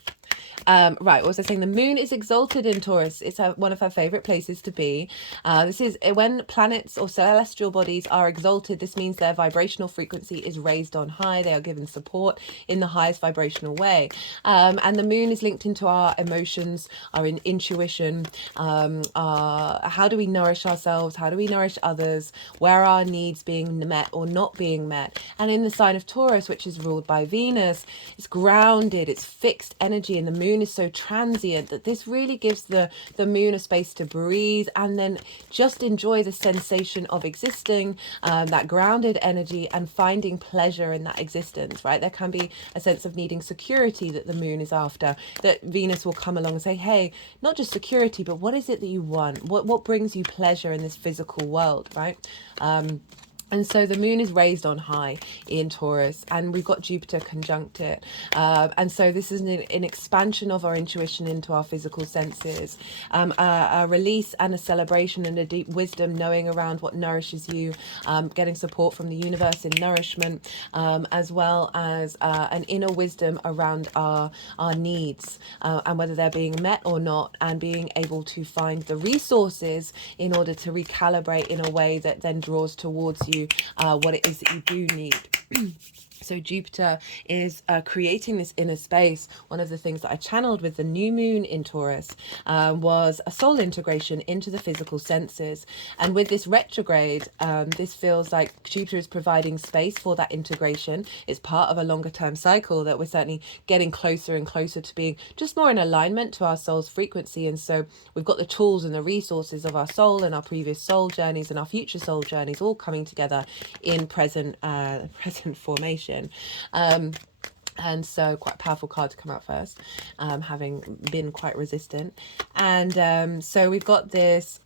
Right, what was I saying? The moon is exalted in Taurus. It's one of her favorite places to be. This is when planets or celestial bodies are exalted. This means their vibrational frequency is raised on high. They are given support in the highest vibrational way. And the moon is linked into our emotions, our intuition, how do we nourish ourselves? How do we nourish others? Where are our needs being met or not being met? And in the sign of Taurus, which is ruled by Venus, it's grounded, it's fixed energy, and the moon is so transient that this really gives the moon a space to breathe and then just enjoy the sensation of existing, that grounded energy, and finding pleasure in that existence, right? There can be a sense of needing security that the moon is after, that Venus will come along and say, hey, not just security, but what is it that you want? What brings you pleasure in this physical world, right? And so the moon is raised on high in Taurus, and we've got Jupiter conjunct it. And so this is an expansion of our intuition into our physical senses, a release and a celebration and a deep wisdom, knowing around what nourishes you, getting support from the universe in nourishment, as well as an inner wisdom around our needs, and whether they're being met or not, and being able to find the resources in order to recalibrate in a way that then draws towards you what it is that you do need. So Jupiter is creating this inner space. One of the things that I channeled with the new moon in Taurus was a soul integration into the physical senses. And with this retrograde, this feels like Jupiter is providing space for that integration. It's part of a longer term cycle that we're certainly getting closer and closer to being just more in alignment to our soul's frequency. And so we've got the tools and the resources of our soul and our previous soul journeys and our future soul journeys all coming together in present formation. And so quite a powerful card to come out first, having been quite resistant. And so we've got this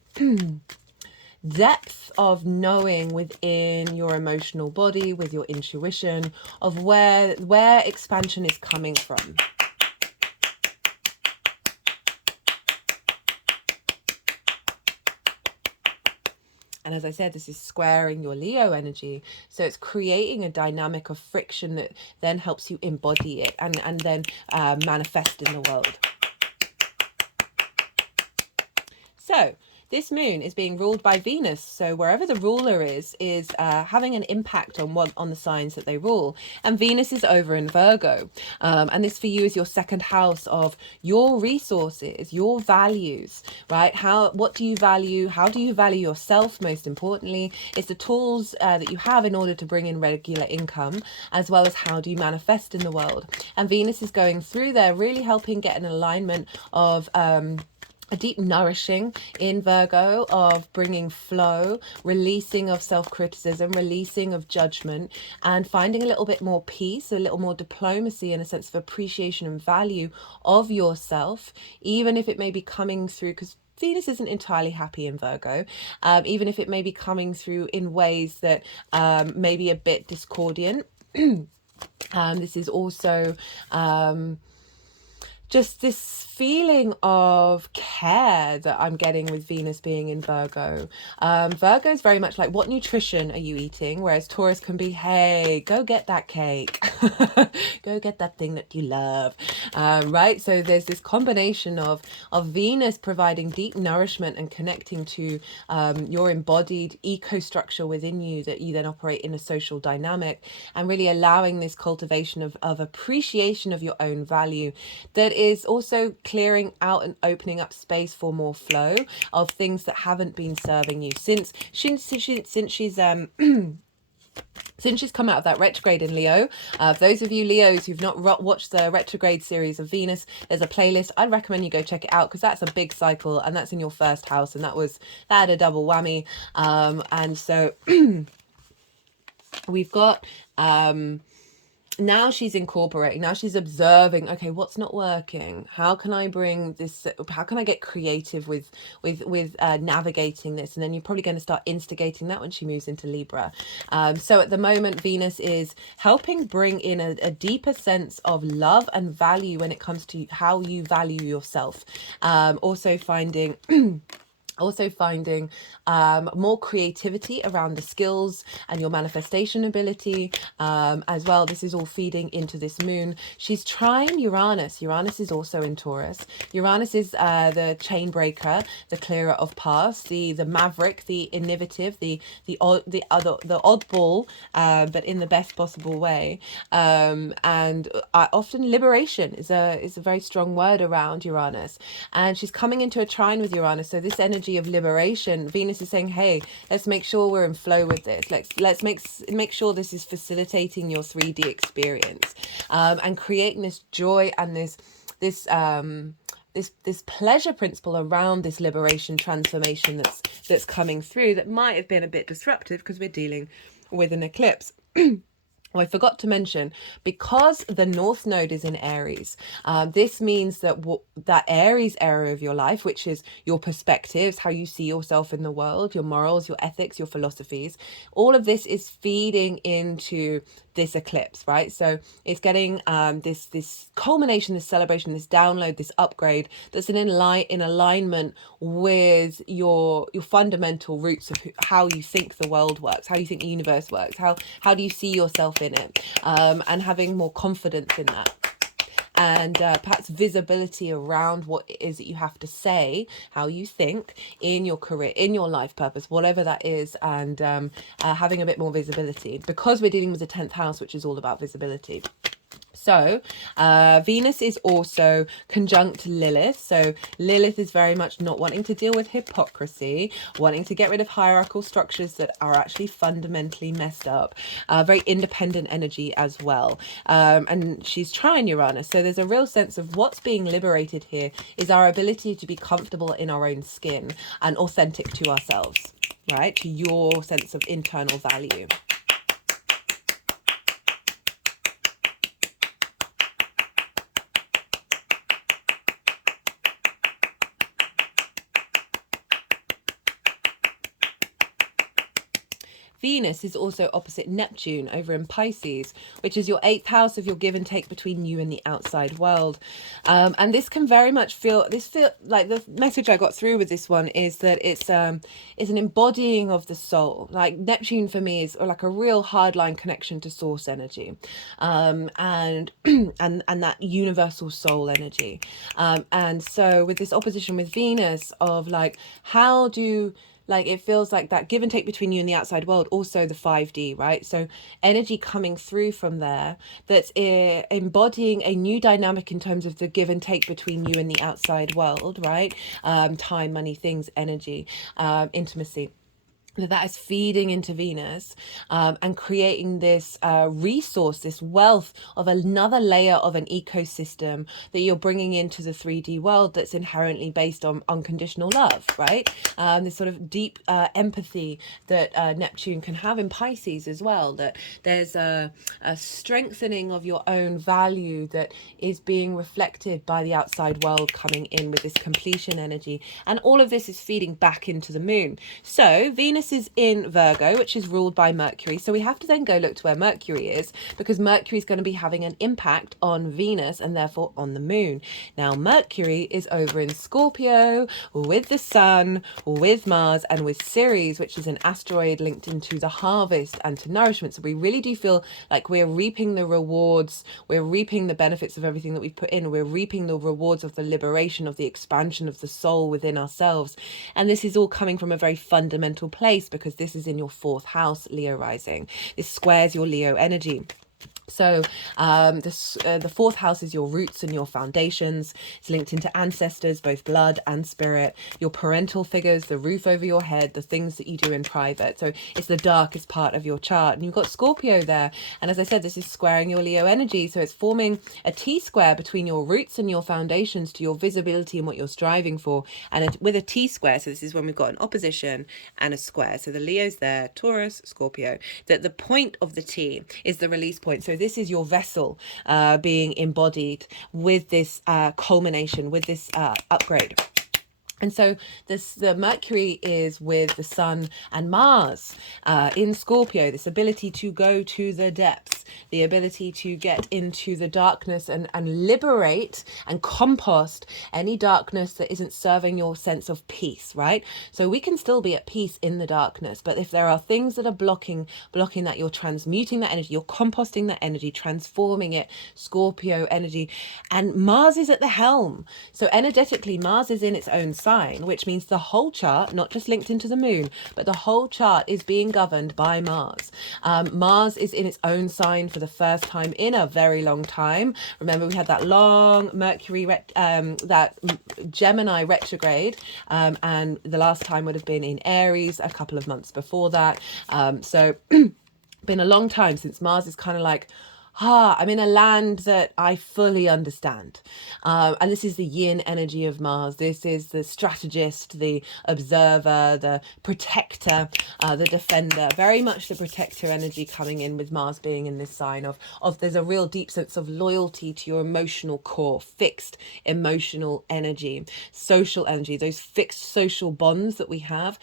depth of knowing within your emotional body, with your intuition, of where expansion is coming from. And as I said, this is squaring your Leo energy. So it's creating a dynamic of friction that then helps you embody it and then manifest in the world. So this moon is being ruled by Venus. So wherever the ruler is having an impact on the signs that they rule. And Venus is over in Virgo. And this for you is your second house of your resources, your values, right? What do you value? How do you value yourself? Most importantly, it's the tools that you have in order to bring in regular income, as well as how do you manifest in the world. And Venus is going through there, really helping get an alignment of a deep nourishing in Virgo of bringing flow, releasing of self-criticism, releasing of judgment, and finding a little bit more peace, a little more diplomacy, and a sense of appreciation and value of yourself, even if it may be coming through, because Venus isn't entirely happy in Virgo, even if it may be coming through in ways that may be a bit discordant. This is also just this feeling of care that I'm getting with Venus being in Virgo. Virgo is very much like, what nutrition are you eating? Whereas Taurus can be, hey, go get that cake. Go get that thing that you love. Right? So there's this combination of Venus providing deep nourishment and connecting to your embodied eco-structure within you, that you then operate in a social dynamic, and really allowing this cultivation of appreciation of your own value that is also clearing out and opening up space for more flow of things that haven't been serving you since she's since she's come out of that retrograde in Leo. For those of you Leos who've not watched the retrograde series of Venus, there's a playlist. I'd recommend you go check it out, because that's a big cycle and that's in your first house, and that had a double whammy. And so we've got now she's incorporating, now she's observing, okay, what's not working? How can I bring this, how can I get creative with navigating this? And then you're probably going to start instigating that when she moves into Libra. So at the moment, Venus is helping bring in a deeper sense of love and value when it comes to how you value yourself. Also finding more creativity around the skills and your manifestation ability as well. This is all feeding into this moon. She's trying Uranus. Uranus is also in Taurus. Uranus is the chain breaker, the clearer of paths, the maverick, the innovative, the oddball, but in the best possible way. And often liberation is a very strong word around Uranus. And she's coming into a trine with Uranus. So this energy of liberation, Venus is saying, hey, let's make sure we're in flow with this. Let's make sure this is facilitating your 3D experience, and creating this joy and this pleasure principle around this liberation transformation that's coming through, that might have been a bit disruptive because we're dealing with an eclipse. Oh, I forgot to mention, because the North Node is in Aries, this means that that Aries area of your life, which is your perspectives, how you see yourself in the world, your morals, your ethics, your philosophies, all of this is feeding into this eclipse, right? So it's getting this culmination, this celebration, this download, this upgrade that's in alignment with your fundamental roots of how you think the world works, how you think the universe works, how do you see yourself in it, and having more confidence in that. and perhaps visibility around what it is that you have to say, how you think in your career, in your life purpose, whatever that is, and having a bit more visibility, because we're dealing with the 10th house, which is all about visibility. So Venus is also conjunct Lilith. So Lilith is very much not wanting to deal with hypocrisy, wanting to get rid of hierarchical structures that are actually fundamentally messed up. Very independent energy as well. And she's trine Uranus. So there's a real sense of what's being liberated here is our ability to be comfortable in our own skin and authentic to ourselves, right? To your sense of internal value. Venus is also opposite Neptune over in Pisces, which is your 8th house of your give and take between you and the outside world. And this can very much feel like the message I got through with this one is that it's an embodying of the soul. Like Neptune for me is like a real hardline connection to source energy, and and that universal soul energy. And so with this opposition with Venus of like, how do, like, it feels like that give and take between you and the outside world, also the 5D, right? So energy coming through from there that's embodying a new dynamic in terms of the give and take between you and the outside world, right? Time, money, things, energy, intimacy. That is feeding into Venus, and creating this resource, this wealth of another layer of an ecosystem that you're bringing into the 3D world that's inherently based on unconditional love, right? This sort of deep empathy that Neptune can have in Pisces as well, that there's a strengthening of your own value that is being reflected by the outside world coming in with this completion energy. And all of this is feeding back into the moon. So Venus is in Virgo, which is ruled by Mercury. So we have to then go look to where Mercury is, because Mercury is going to be having an impact on Venus and therefore on the moon. Now, Mercury is over in Scorpio with the Sun, with Mars, and with Ceres, which is an asteroid linked into the harvest and to nourishment. So we really do feel like we're reaping the rewards, we're reaping the benefits of everything that we've put in, we're reaping the rewards of the liberation, of the expansion of the soul within ourselves. And this is all coming from a very fundamental place, because this is in your 4th house, Leo rising. This squares your Leo energy. So the 4th house is your roots and your foundations. It's linked into ancestors, both blood and spirit, your parental figures, the roof over your head, the things that you do in private. So it's the darkest part of your chart. And you've got Scorpio there. And as I said, this is squaring your Leo energy. So it's forming a T-square between your roots and your foundations to your visibility and what you're striving for. And with a T-square, so this is when we've got an opposition and a square. So the Leo's there, Taurus, Scorpio. That the point of the T is the release point. So this is your vessel being embodied with this culmination, with this upgrade. And so the Mercury is with the Sun and Mars in Scorpio, this ability to go to the depths, the ability to get into the darkness and liberate and compost any darkness that isn't serving your sense of peace, right? So we can still be at peace in the darkness, but if there are things that are blocking that, you're transmuting that energy, you're composting that energy, transforming it, Scorpio energy. And Mars is at the helm. So energetically, Mars is in its own sign, which means the whole chart, not just linked into the moon, but the whole chart is being governed by Mars. Mars is in its own sign for the first time in a very long time. Remember, we had that long Mercury, that Gemini retrograde, and the last time would have been in Aries a couple of months before that. So been a long time since Mars is kind of like, I'm in a land that I fully understand. And this is the yin energy of Mars. This is the strategist, the observer, the protector, the defender. Very much the protector energy coming in with Mars being in this sign of there's a real deep sense of loyalty to your emotional core, fixed emotional energy, social energy, those fixed social bonds that we have.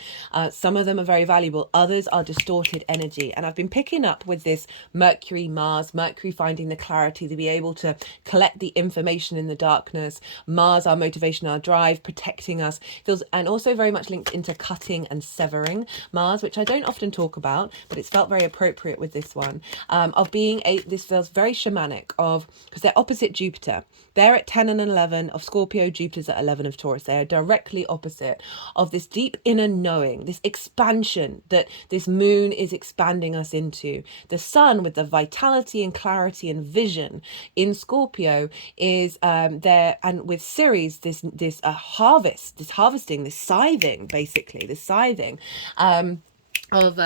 Some of them are very valuable. Others are distorted energy. And I've been picking up with this Mercury, Mars, Mercury Mercury finding the clarity to be able to collect the information in the darkness. Mars, our motivation, our drive, protecting us, feels, and also very much linked into cutting and severing. Mars, which I don't often talk about, but it's felt very appropriate with this one, of being this feels very shamanic, of, because they're opposite Jupiter. They're at 10 and 11 of Scorpio, Jupiter's at 11 of Taurus. They are directly opposite of this deep inner knowing, this expansion that this moon is expanding us into. The sun, with the vitality and clarity and vision in Scorpio, is there, and with Ceres, this harvest, this harvesting, this scything, basically, this scything. Of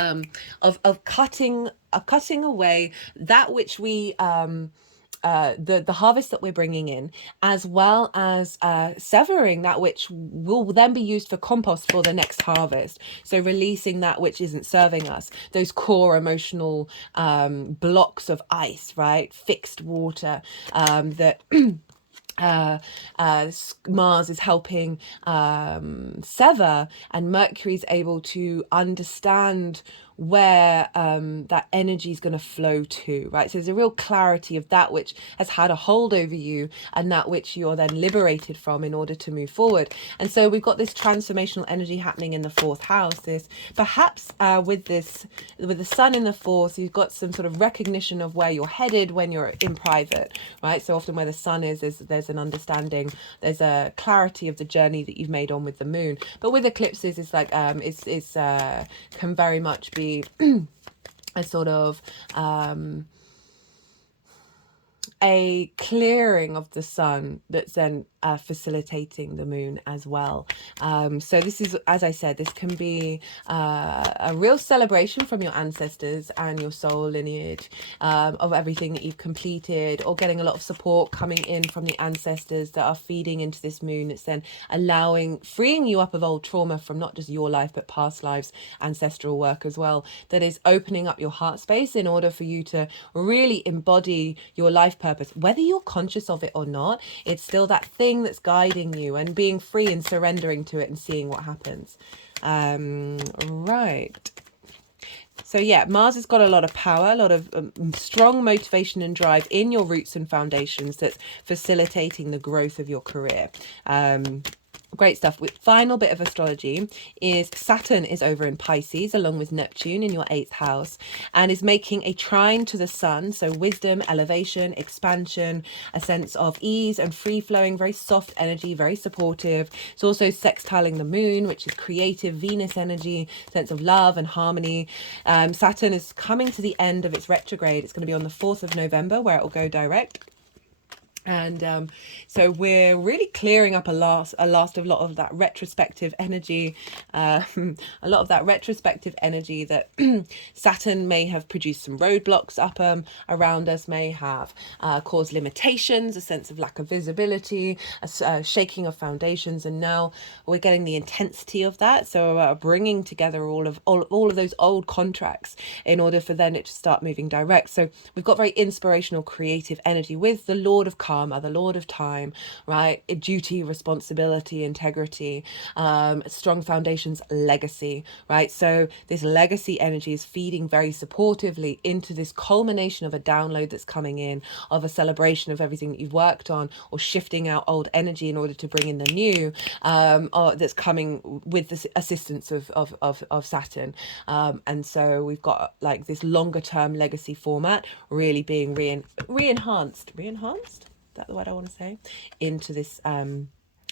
cutting away that which we the harvest that we're bringing in, as well as severing that which will then be used for compost for the next harvest. So releasing that which isn't serving us, those core emotional blocks of ice, right? Fixed water that Mars is helping sever, and Mercury's able to understand where that energy is going to flow to, right? So there's a real clarity of that which has had a hold over you and that which you're then liberated from in order to move forward. And so we've got this transformational energy happening in the fourth house. This perhaps with the sun in the fourth, you've got some sort of recognition of where you're headed when you're in private, right? So often where the sun is, there's an understanding, there's a clarity of the journey that you've made on with the moon. But with eclipses, it's like it's can very much be a sort of a clearing of the sun that's then facilitating the moon as well. So this is, as I said, this can be a real celebration from your ancestors and your soul lineage of everything that you've completed, or getting a lot of support coming in from the ancestors that are feeding into this moon. It's then freeing you up of old trauma from not just your life, but past lives, ancestral work as well, that is opening up your heart space in order for you to really embody your life purpose. Whether you're conscious of it or not, it's still that thing that's guiding you, and being free and surrendering to it and seeing what happens. Right. So yeah, Mars has got a lot of power, a lot of strong motivation and drive in your roots and foundations that's facilitating the growth of your career. Great stuff. With final bit of astrology is Saturn is over in Pisces along with Neptune in your 8th house, and is making a trine to the sun. So wisdom, elevation, expansion, a sense of ease and free flowing, very soft energy, very supportive. It's also sextiling the moon, which is creative Venus energy, sense of love and harmony. Saturn is coming to the end of its retrograde. It's going to be on the 4th of November where it will go direct. And so we're really clearing up a lot of that retrospective energy, a lot of that retrospective energy that Saturn may have produced some roadblocks up around us, may have caused limitations, a sense of lack of visibility, a shaking of foundations, and now we're getting the intensity of that. So bringing together all of those old contracts in order for then it to start moving direct. So we've got very inspirational, creative energy with the Lord of Karma, the Lord of Time, right? Duty, responsibility, integrity, strong foundations, legacy, right? So this legacy energy is feeding very supportively into this culmination of a download that's coming in, of a celebration of everything that you've worked on, or shifting out old energy in order to bring in the new, that's coming with the assistance of Saturn. And so we've got like this longer term legacy format really being re-enhanced. Is that the word I want to say? Into this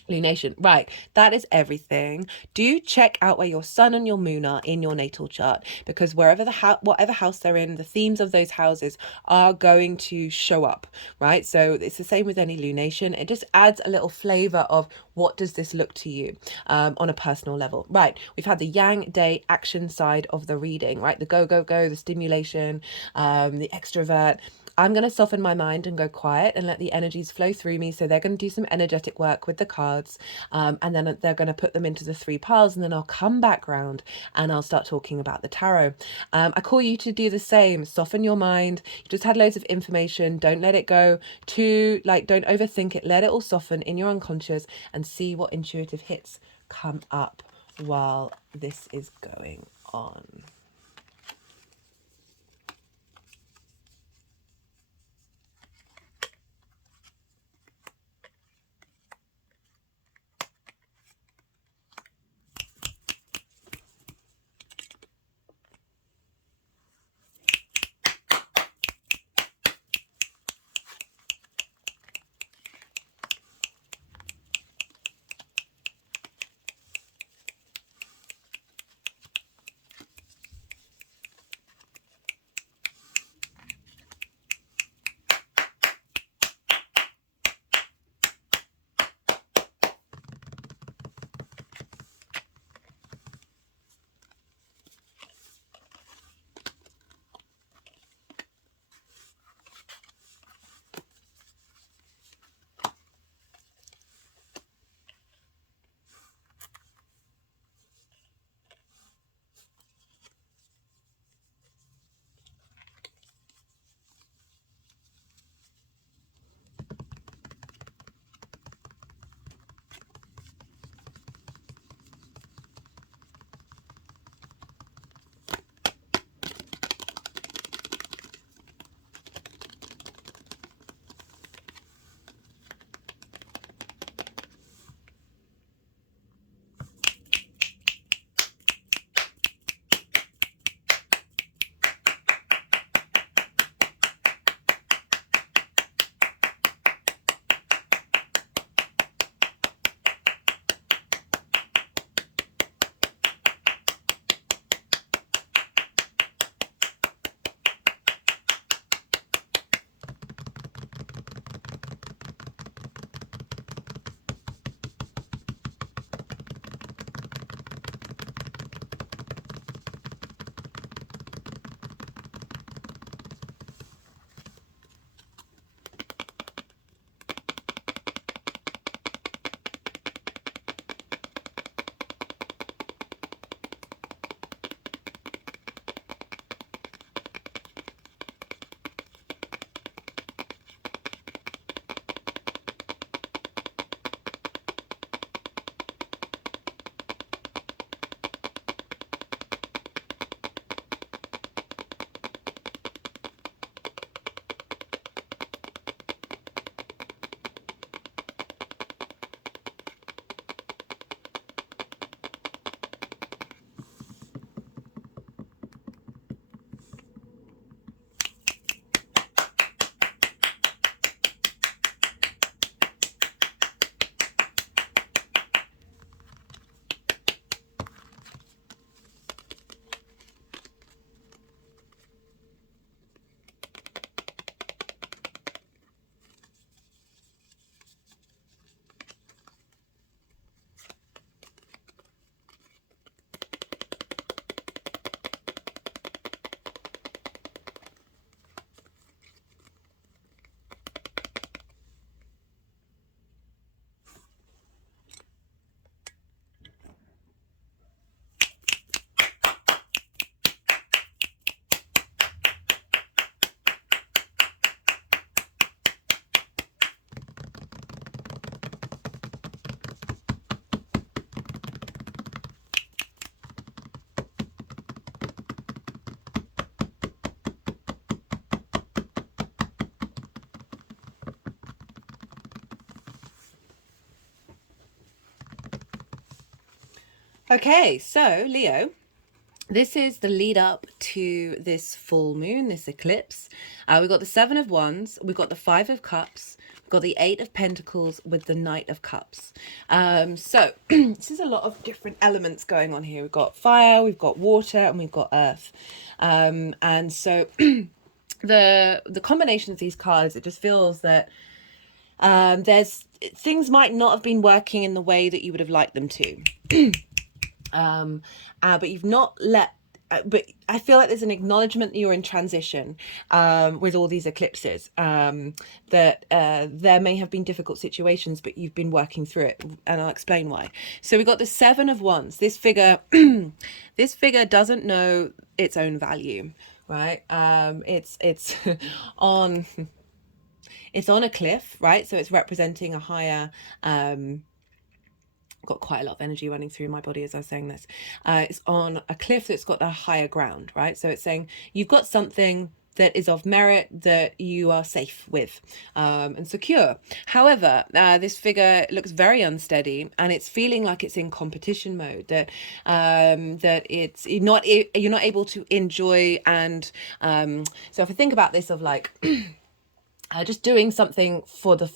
lunation. Right, that is everything. Do check out where your sun and your moon are in your natal chart, because wherever whatever house they're in, the themes of those houses are going to show up, right? So it's the same with any lunation. It just adds a little flavor of what does this look to you on a personal level. Right, we've had the yang day action side of the reading, right? The go, the stimulation, the extrovert. I'm going to soften my mind and go quiet and let the energies flow through me. So they're going to do some energetic work with the cards, and then they're going to put them into the 3 piles, and then I'll come back round and I'll start talking about the tarot. I call you to do the same. Soften your mind. You just had loads of information. Don't let it go too, don't overthink it. Let it all soften in your unconscious and see what intuitive hits come up while this is going on. Okay, so Leo, this is the lead up to this full moon, this eclipse. We've got the Seven of Wands, we've got the Five of Cups, we've got the Eight of Pentacles with the Knight of Cups. So this is a lot of different elements going on here. We've got fire, we've got water, and we've got earth. And so the combination of these cards, it just feels that there's things might not have been working in the way that you would have liked them to. But you've not let but I feel like there's an acknowledgement that you're in transition with all these eclipses, that there may have been difficult situations, but you've been working through it, and I'll explain why. So we got the Seven of Wands. This figure this figure doesn't know its own value, right? It's on it's on a cliff, right? So it's representing a higher got quite a lot of energy running through my body as I was saying this. It's on a cliff that's got a higher ground, right? So it's saying you've got something that is of merit, that you are safe with and secure. However, this figure looks very unsteady, and it's feeling like it's in competition mode, that that it's you're not able to enjoy. And so if I think about this of like just doing something for the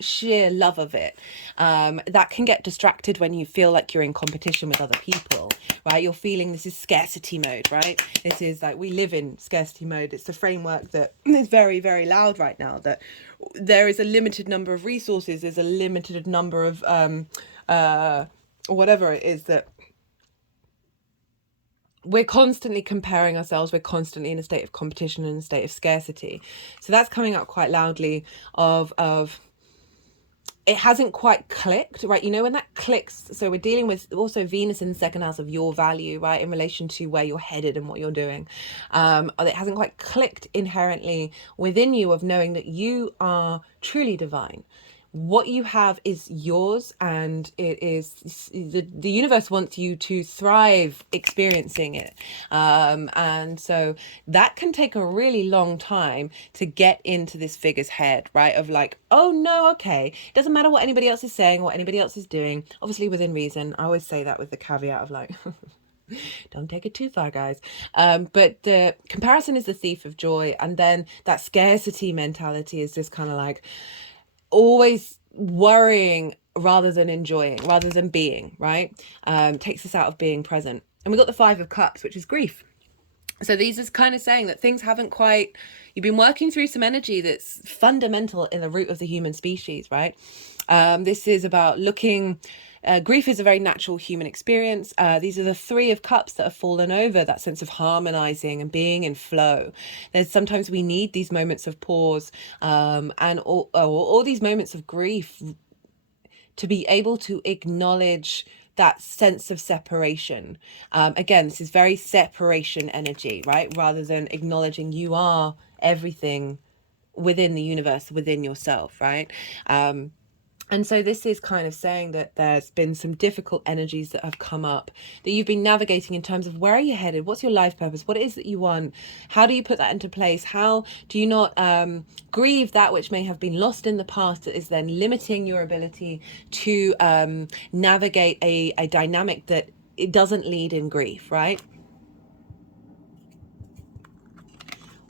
sheer love of it, that can get distracted when you feel like you're in competition with other people, right? You're feeling this is scarcity mode, right? This is like, we live in scarcity mode. It's the framework that is very, very loud right now, that there is a limited number of resources, there's a limited number of whatever it is, that we're constantly comparing ourselves, we're constantly in a state of competition and a state of scarcity. So that's coming up quite loudly of it hasn't quite clicked, right? You know, when that clicks, so we're dealing with also Venus in the second house of your value, right, in relation to where you're headed and what you're doing. It hasn't quite clicked inherently within you of knowing that you are truly divine. What you have is yours, and it is the universe wants you to thrive experiencing it, and so that can take a really long time to get into this figure's head, right, of like, oh no, okay, it doesn't matter what anybody else is saying, what anybody else is doing, obviously within reason. I always say that with the caveat of like don't take it too far, guys. But the comparison is the thief of joy, and then that scarcity mentality is just kind of like always worrying rather than enjoying, rather than being, right? Takes us out of being present. And we got the Five of Cups, which is grief. So these is kind of saying that things haven't quite, you've been working through some energy that's fundamental in the root of the human species, right? This is about looking, grief is a very natural human experience. These are the Three of Cups that have fallen over, that sense of harmonizing and being in flow. There's sometimes we need these moments of pause, and all these moments of grief to be able to acknowledge that sense of separation. Again, this is very separation energy, right? Rather than acknowledging you are everything within the universe, within yourself, right? And so this is kind of saying that there's been some difficult energies that have come up that you've been navigating in terms of where are you headed? What's your life purpose? What it is that you want? How do you put that into place? How do you not grieve that which may have been lost in the past that is then limiting your ability to navigate a dynamic that it doesn't lead in grief, right?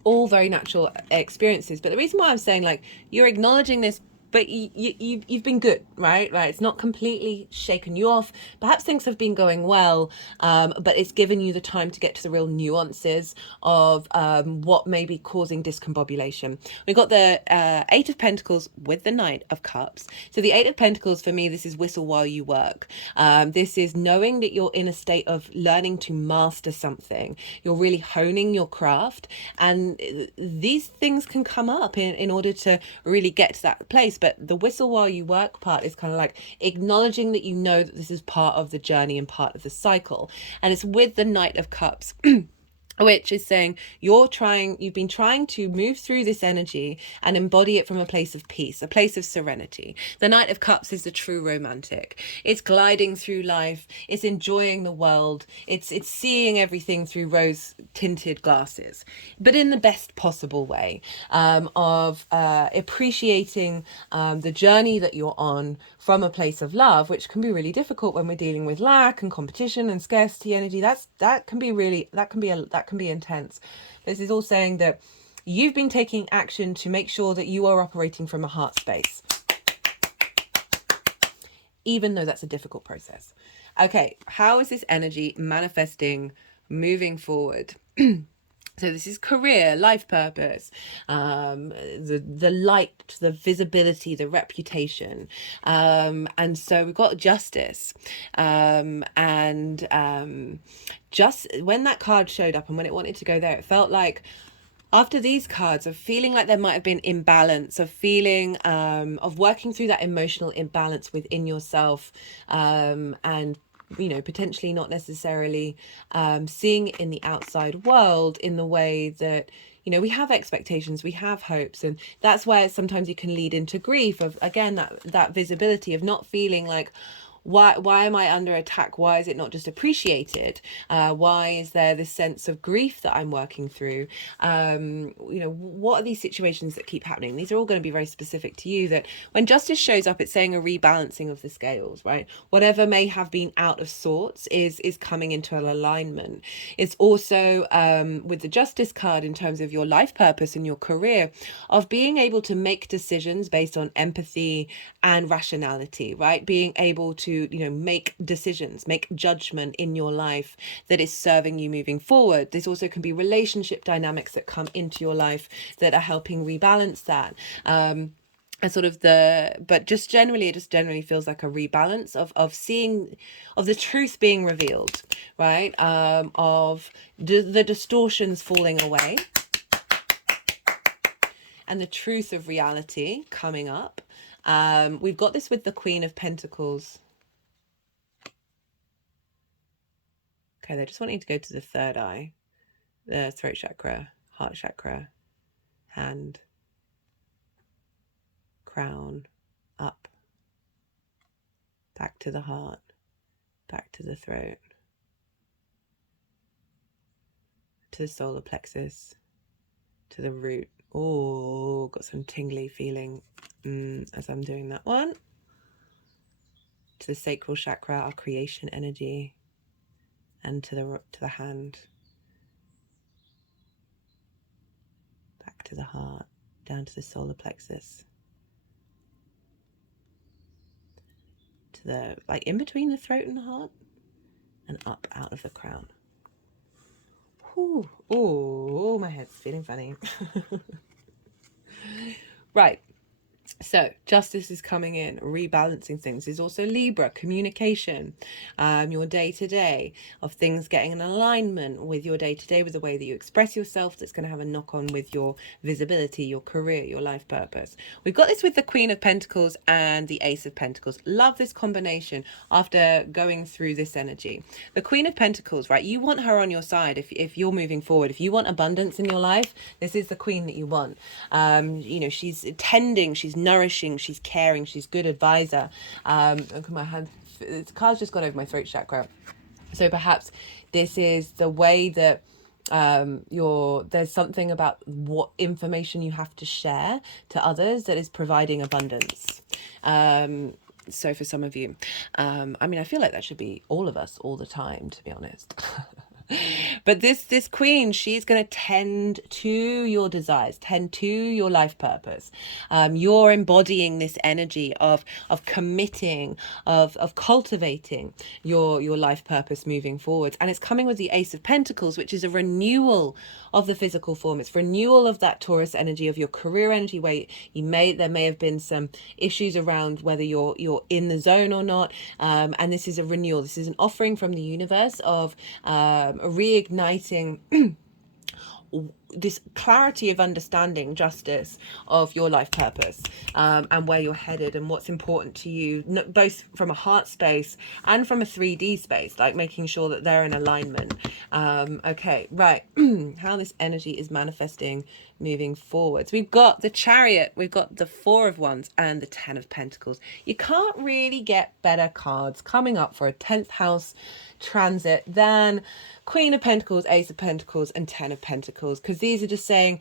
All very natural experiences. But the reason why I'm saying like you're acknowledging this, but you've been good, right? It's not completely shaken you off. Perhaps things have been going well, but it's given you the time to get to the real nuances of what may be causing discombobulation. We've got the Eight of Pentacles with the Knight of Cups. So the Eight of Pentacles, for me, this is whistle while you work. This is knowing that you're in a state of learning to master something. You're really honing your craft, and these things can come up in order to really get to that place. But the whistle while you work part is kind of like acknowledging that you know that this is part of the journey and part of the cycle. And it's with the Knight of Cups. which is saying you've been trying to move through this energy and embody it from a place of peace, a place of serenity. The Knight of Cups is the true romantic. It's gliding through life, it's enjoying the world, it's seeing everything through rose tinted glasses, but in the best possible way, of appreciating the journey that you're on from a place of love, which can be really difficult when we're dealing with lack and competition and scarcity energy. That can be intense. This is all saying that you've been taking action to make sure that you are operating from a heart space, even though that's a difficult process. Okay, how is this energy manifesting moving forward? So this is career, life purpose, the light, the visibility, the reputation. And so we've got justice. Just when that card showed up and when it wanted to go there, it felt like after these cards of feeling like there might have been imbalance, of feeling of working through that emotional imbalance within yourself, and potentially not necessarily seeing it in the outside world in the way that we have expectations, we have hopes, and that's where sometimes you can lead into grief of, again, that visibility of not feeling like, why am I under attack? Why is it not just appreciated? Why is there this sense of grief that I'm working through? What are these situations that keep happening? These are all going to be very specific to you, that when justice shows up, it's saying a rebalancing of the scales, right? Whatever may have been out of sorts is coming into an alignment. It's also with the justice card, in terms of your life purpose and your career, of being able to make decisions based on empathy and rationality, right? Being able to make decisions, make judgment in your life that is serving you moving forward. This also can be relationship dynamics that come into your life that are helping rebalance that. And sort of but just generally, it just generally feels like a rebalance of seeing, of the truth being revealed, right? Of the distortions falling away and the truth of reality coming up. We've got this with the Queen of Pentacles. Okay, they're just wanting to go to the third eye, the throat chakra, heart chakra, hand, crown, up, back to the heart, back to the throat, to the solar plexus, to the root. Oh, got some tingly feeling as I'm doing that one. To the sacral chakra, our creation energy, and to the hand, back to the heart, down to the solar plexus, to the, like, in between the throat and the heart, and up out of the crown. Whew. Oh, my head's feeling funny. Right. So justice is coming in, rebalancing things. Is also Libra, communication, your day-to-day, of things getting in alignment with your day-to-day, with the way that you express yourself. That's going to have a knock-on with your visibility, your career, your life purpose. We've got this with the Queen of Pentacles and the Ace of Pentacles. Love this combination after going through this energy. The Queen of Pentacles, right? You want her on your side if you're moving forward. If you want abundance in your life, this is the queen that you want. She's tending, she's nourishing, she's caring, she's good advisor. Look at my hand, the card's just got over my throat chakra. So perhaps this is the way that there's something about what information you have to share to others that is providing abundance. So for some of you, I feel like that should be all of us all the time, to be honest. But this queen, she's going to tend to your desires, tend to your life purpose. You're embodying this energy of committing, of cultivating your life purpose moving forward. And it's coming with the Ace of Pentacles, which is a renewal of the physical form. It's renewal of that Taurus energy, of your career energy, where there may have been some issues around whether you're in the zone or not. And this is a renewal. This is an offering from the universe of reigniting this clarity of understanding justice of your life purpose, and where you're headed and what's important to you, both from a heart space and from a 3D space, like making sure that they're in alignment. Okay, right. How this energy is manifesting moving forwards. We've got the Chariot, we've got the Four of Wands, and the Ten of Pentacles. You can't really get better cards coming up for a 10th house transit than Queen of Pentacles, Ace of Pentacles, and Ten of Pentacles, because these are just saying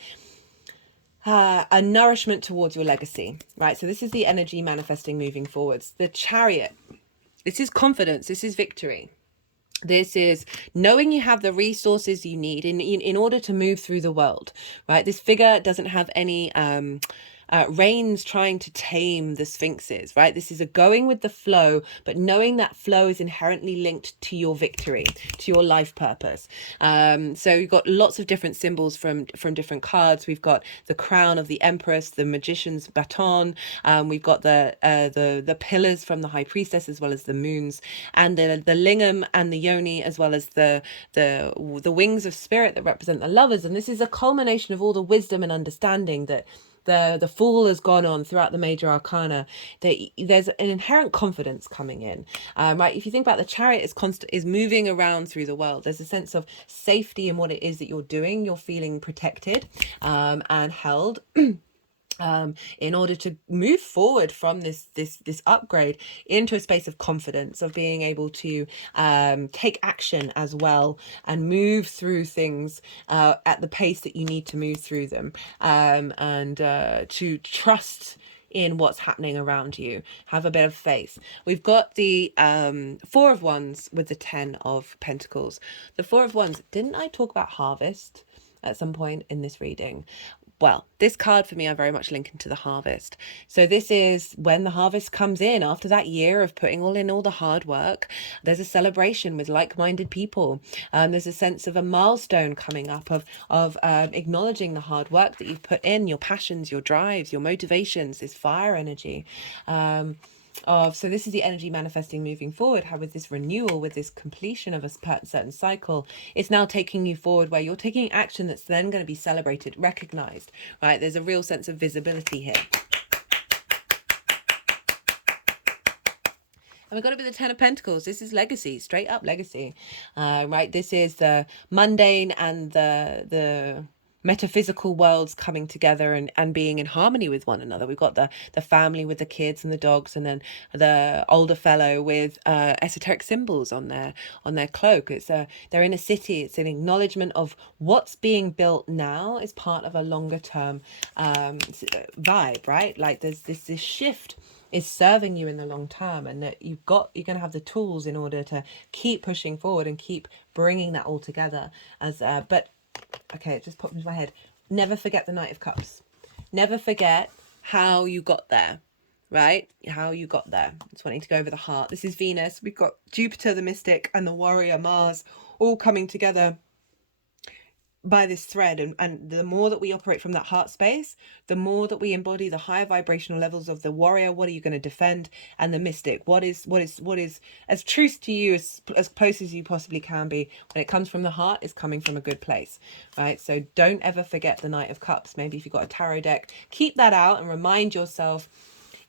a nourishment towards your legacy, right? So this is the energy manifesting moving forwards. The Chariot, this is confidence, this is victory. This is knowing you have the resources you need in order to move through the world, right? This figure doesn't have any reins trying to tame the sphinxes, right? This is a going with the flow, but knowing that flow is inherently linked to your victory, to your life purpose. So we've got lots of different symbols from different cards. We've got the crown of the Empress, the Magician's baton. We've got the pillars from the High Priestess, as well as the moons, and the lingam and the yoni, as well as the wings of spirit that represent the lovers. And this is a culmination of all the wisdom and understanding that the Fool has gone on throughout the major arcana. There's an inherent confidence coming in, right? If you think about the Chariot is moving around through the world, there's a sense of safety in what it is that you're doing. You're feeling protected and held. In order to move forward from this upgrade into a space of confidence, of being able to take action as well and move through things at the pace that you need to move through them, and to trust in what's happening around you. Have a bit of faith. We've got the Four of Wands with the Ten of Pentacles. The Four of Wands, didn't I talk about harvest at some point in this reading? Well, this card for me, I very much link into the harvest. So this is when the harvest comes in after that year of putting all the hard work. There's a celebration with like-minded people. There's a sense of a milestone coming up of acknowledging the hard work that you've put in, your passions, your drives, your motivations, this fire energy. So this is the energy manifesting moving forward. How with this renewal, with this completion of a certain cycle, it's now taking you forward where you're taking action that's then going to be celebrated, recognized, right? There's a real sense of visibility here. And we've got to be the Ten of Pentacles. This is legacy, straight up legacy, right? This is the mundane and the metaphysical worlds coming together and being in harmony with one another. We've got the family with the kids and the dogs, and then the older fellow with esoteric symbols on their cloak. It's they're in a city. It's an acknowledgement of what's being built now is part of a longer term vibe, right? Like there's this shift is serving you in the long term, and that you're going to have the tools in order to keep pushing forward and keep bringing that all together as but okay, it just popped into my head. Never forget the Knight of Cups. Never forget how you got there, right? How you got there. It's wanting to go over the heart. This is Venus. We've got Jupiter, the mystic, and the warrior, Mars, all coming together by this thread. And the more that we operate from that heart space, the more that we embody the higher vibrational levels of the warrior. What are you going to defend? And the mystic, what is as truth to you, as close as you possibly can be. When it comes from the heart, is coming from a good place, right? So don't ever forget the Knight of Cups. Maybe if you've got a tarot deck, keep that out and remind yourself,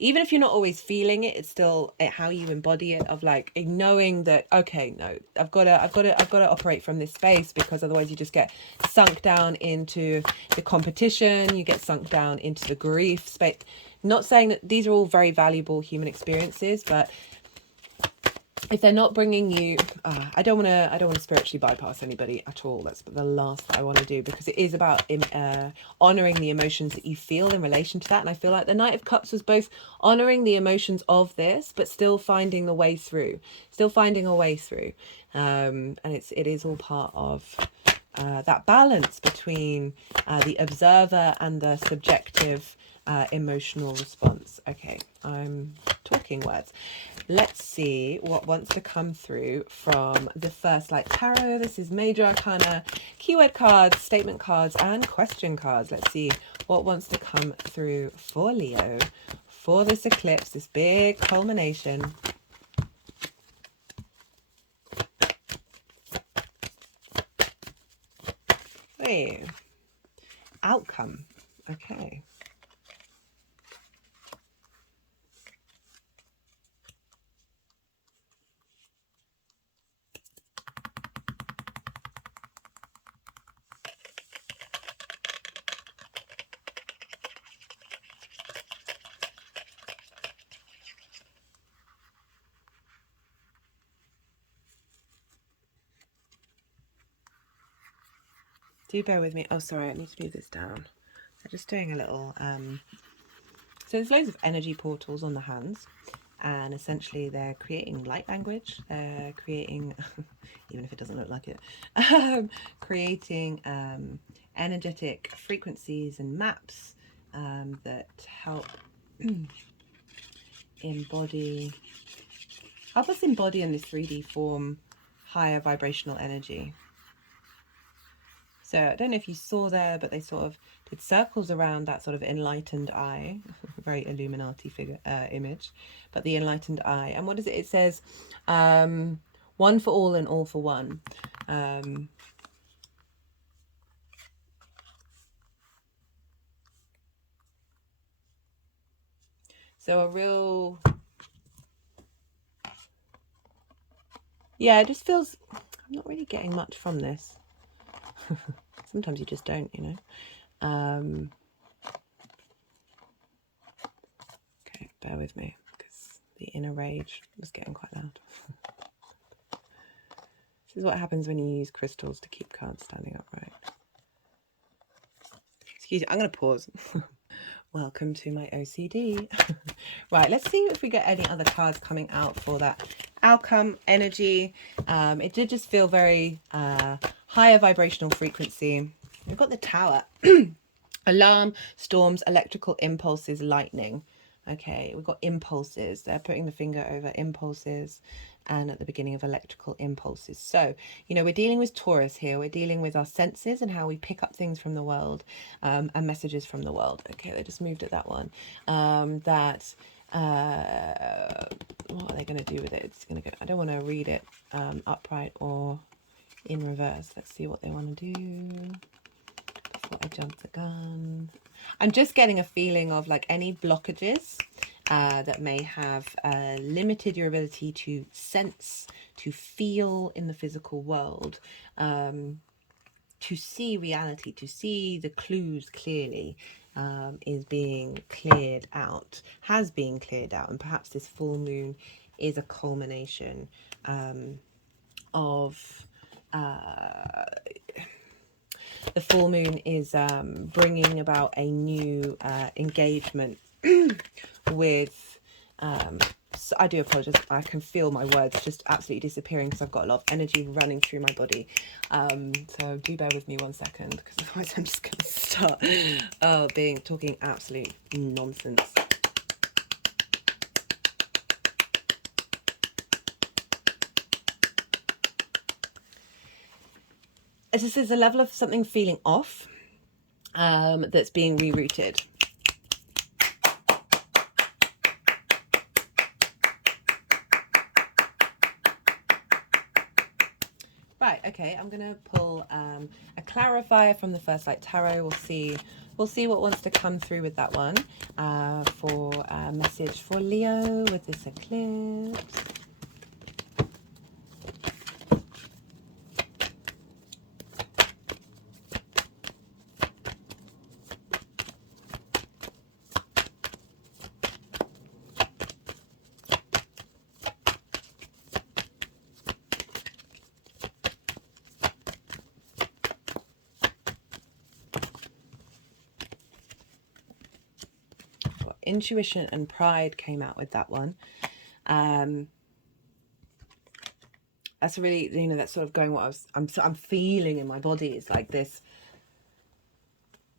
even if you're not always feeling it, it's still how you embody it, of like knowing that, okay, no, I've got to operate from this space, because otherwise you just get sunk down into the competition, you get sunk down into the grief space. Not saying that these are all very valuable human experiences, but if they're not bringing you, I don't want to spiritually bypass anybody at all. That's the last that I want to do, because it is about honoring the emotions that you feel in relation to that. And I feel like the Knight of Cups was both honoring the emotions of this, but still finding the way through, and it is all part of that balance between the observer and the subjective emotional response. Okay, I'm talking words. Let's see what wants to come through from the First Light Tarot. This is Major Arcana, keyword cards, statement cards, and question cards. Let's see what wants to come through for Leo for this eclipse, this big culmination. Hey. outcome. Okay. Do bear with me. Oh, sorry, I need to move this down. I'm just doing a little... So there's loads of energy portals on the hands. And essentially they're creating light language. They're creating, even if it doesn't look like it, creating energetic frequencies and maps that help help us embody in this 3D form higher vibrational energy. So I don't know if you saw there, but they sort of did circles around that sort of enlightened eye, very Illuminati figure image, but the enlightened eye. And what is it? It says, one for all and all for one. So a real, yeah, it just feels, I'm not really getting much from this. Sometimes you just don't, you know. Okay, bear with me, because the inner rage was getting quite loud. This is what happens when you use crystals to keep cards standing upright. Excuse me, I'm going to pause. Welcome to my OCD. Right, let's see if we get any other cards coming out for that outcome energy. It did just feel very higher vibrational frequency. We've got the Tower. Alarm, storms, electrical impulses, lightning. Okay, we've got impulses. They're putting the finger over impulses and at the beginning of electrical impulses. So, you know, we're dealing with Taurus here. We're dealing with our senses and how we pick up things from the world and messages from the world. Okay, they just moved at that one. What are they going to do with it? It's going to go, I don't want to read it upright or in reverse. Let's see what they want to do. I jumped the gun. I'm just getting a feeling of like any blockages that may have limited your ability to sense, to feel in the physical world, to see reality, to see the clues clearly, is being cleared out, has been cleared out. And perhaps this full moon is a culmination of... the full moon is bringing about a new engagement with... so I do apologize. I can feel my words just absolutely disappearing because I've got a lot of energy running through my body. So do bear with me 1 second, because otherwise I'm just going to start talking absolute nonsense. This is a level of something feeling off that's being rerouted. Right, okay, I'm going to pull a clarifier from the First Light Tarot. We'll see what wants to come through with that one for a message for Leo with this eclipse. Intuition and pride came out with that one. That's really, you know, that's sort of going what I'm feeling in my body. It's like this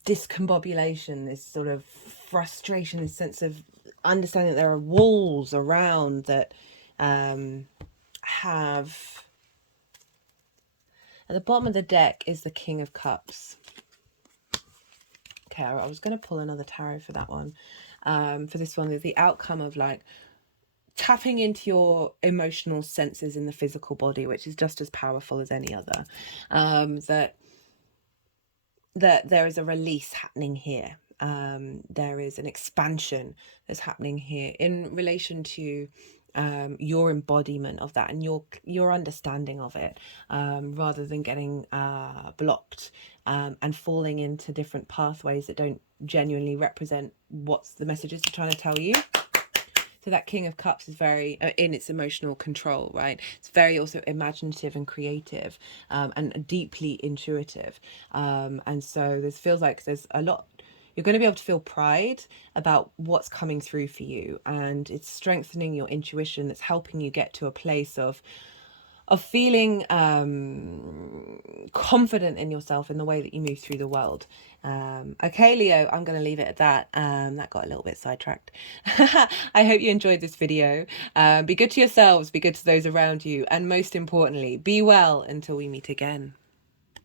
discombobulation, this sort of frustration, this sense of understanding that there are walls around that have... At the bottom of the deck is the King of Cups. Okay, I was going to pull another tarot for that one. For this one, the outcome of like tapping into your emotional senses in the physical body, which is just as powerful as any other. That that there is a release happening here. There is an expansion that's happening here in relation to your embodiment of that and your understanding of it, rather than getting blocked and falling into different pathways that don't genuinely represent what's the messages they're trying to tell you. So that King of Cups is very in its emotional control, right? It's very also imaginative and creative, and deeply intuitive. And so this feels like there's a lot. You're going to be able to feel pride about what's coming through for you, and it's strengthening your intuition. That's helping you get to a place of feeling confident in yourself in the way that you move through the world. Okay, Leo, I'm going to leave it at that. That got a little bit sidetracked. I hope you enjoyed this video. Be good to yourselves, be good to those around you, and most importantly, be well until we meet again.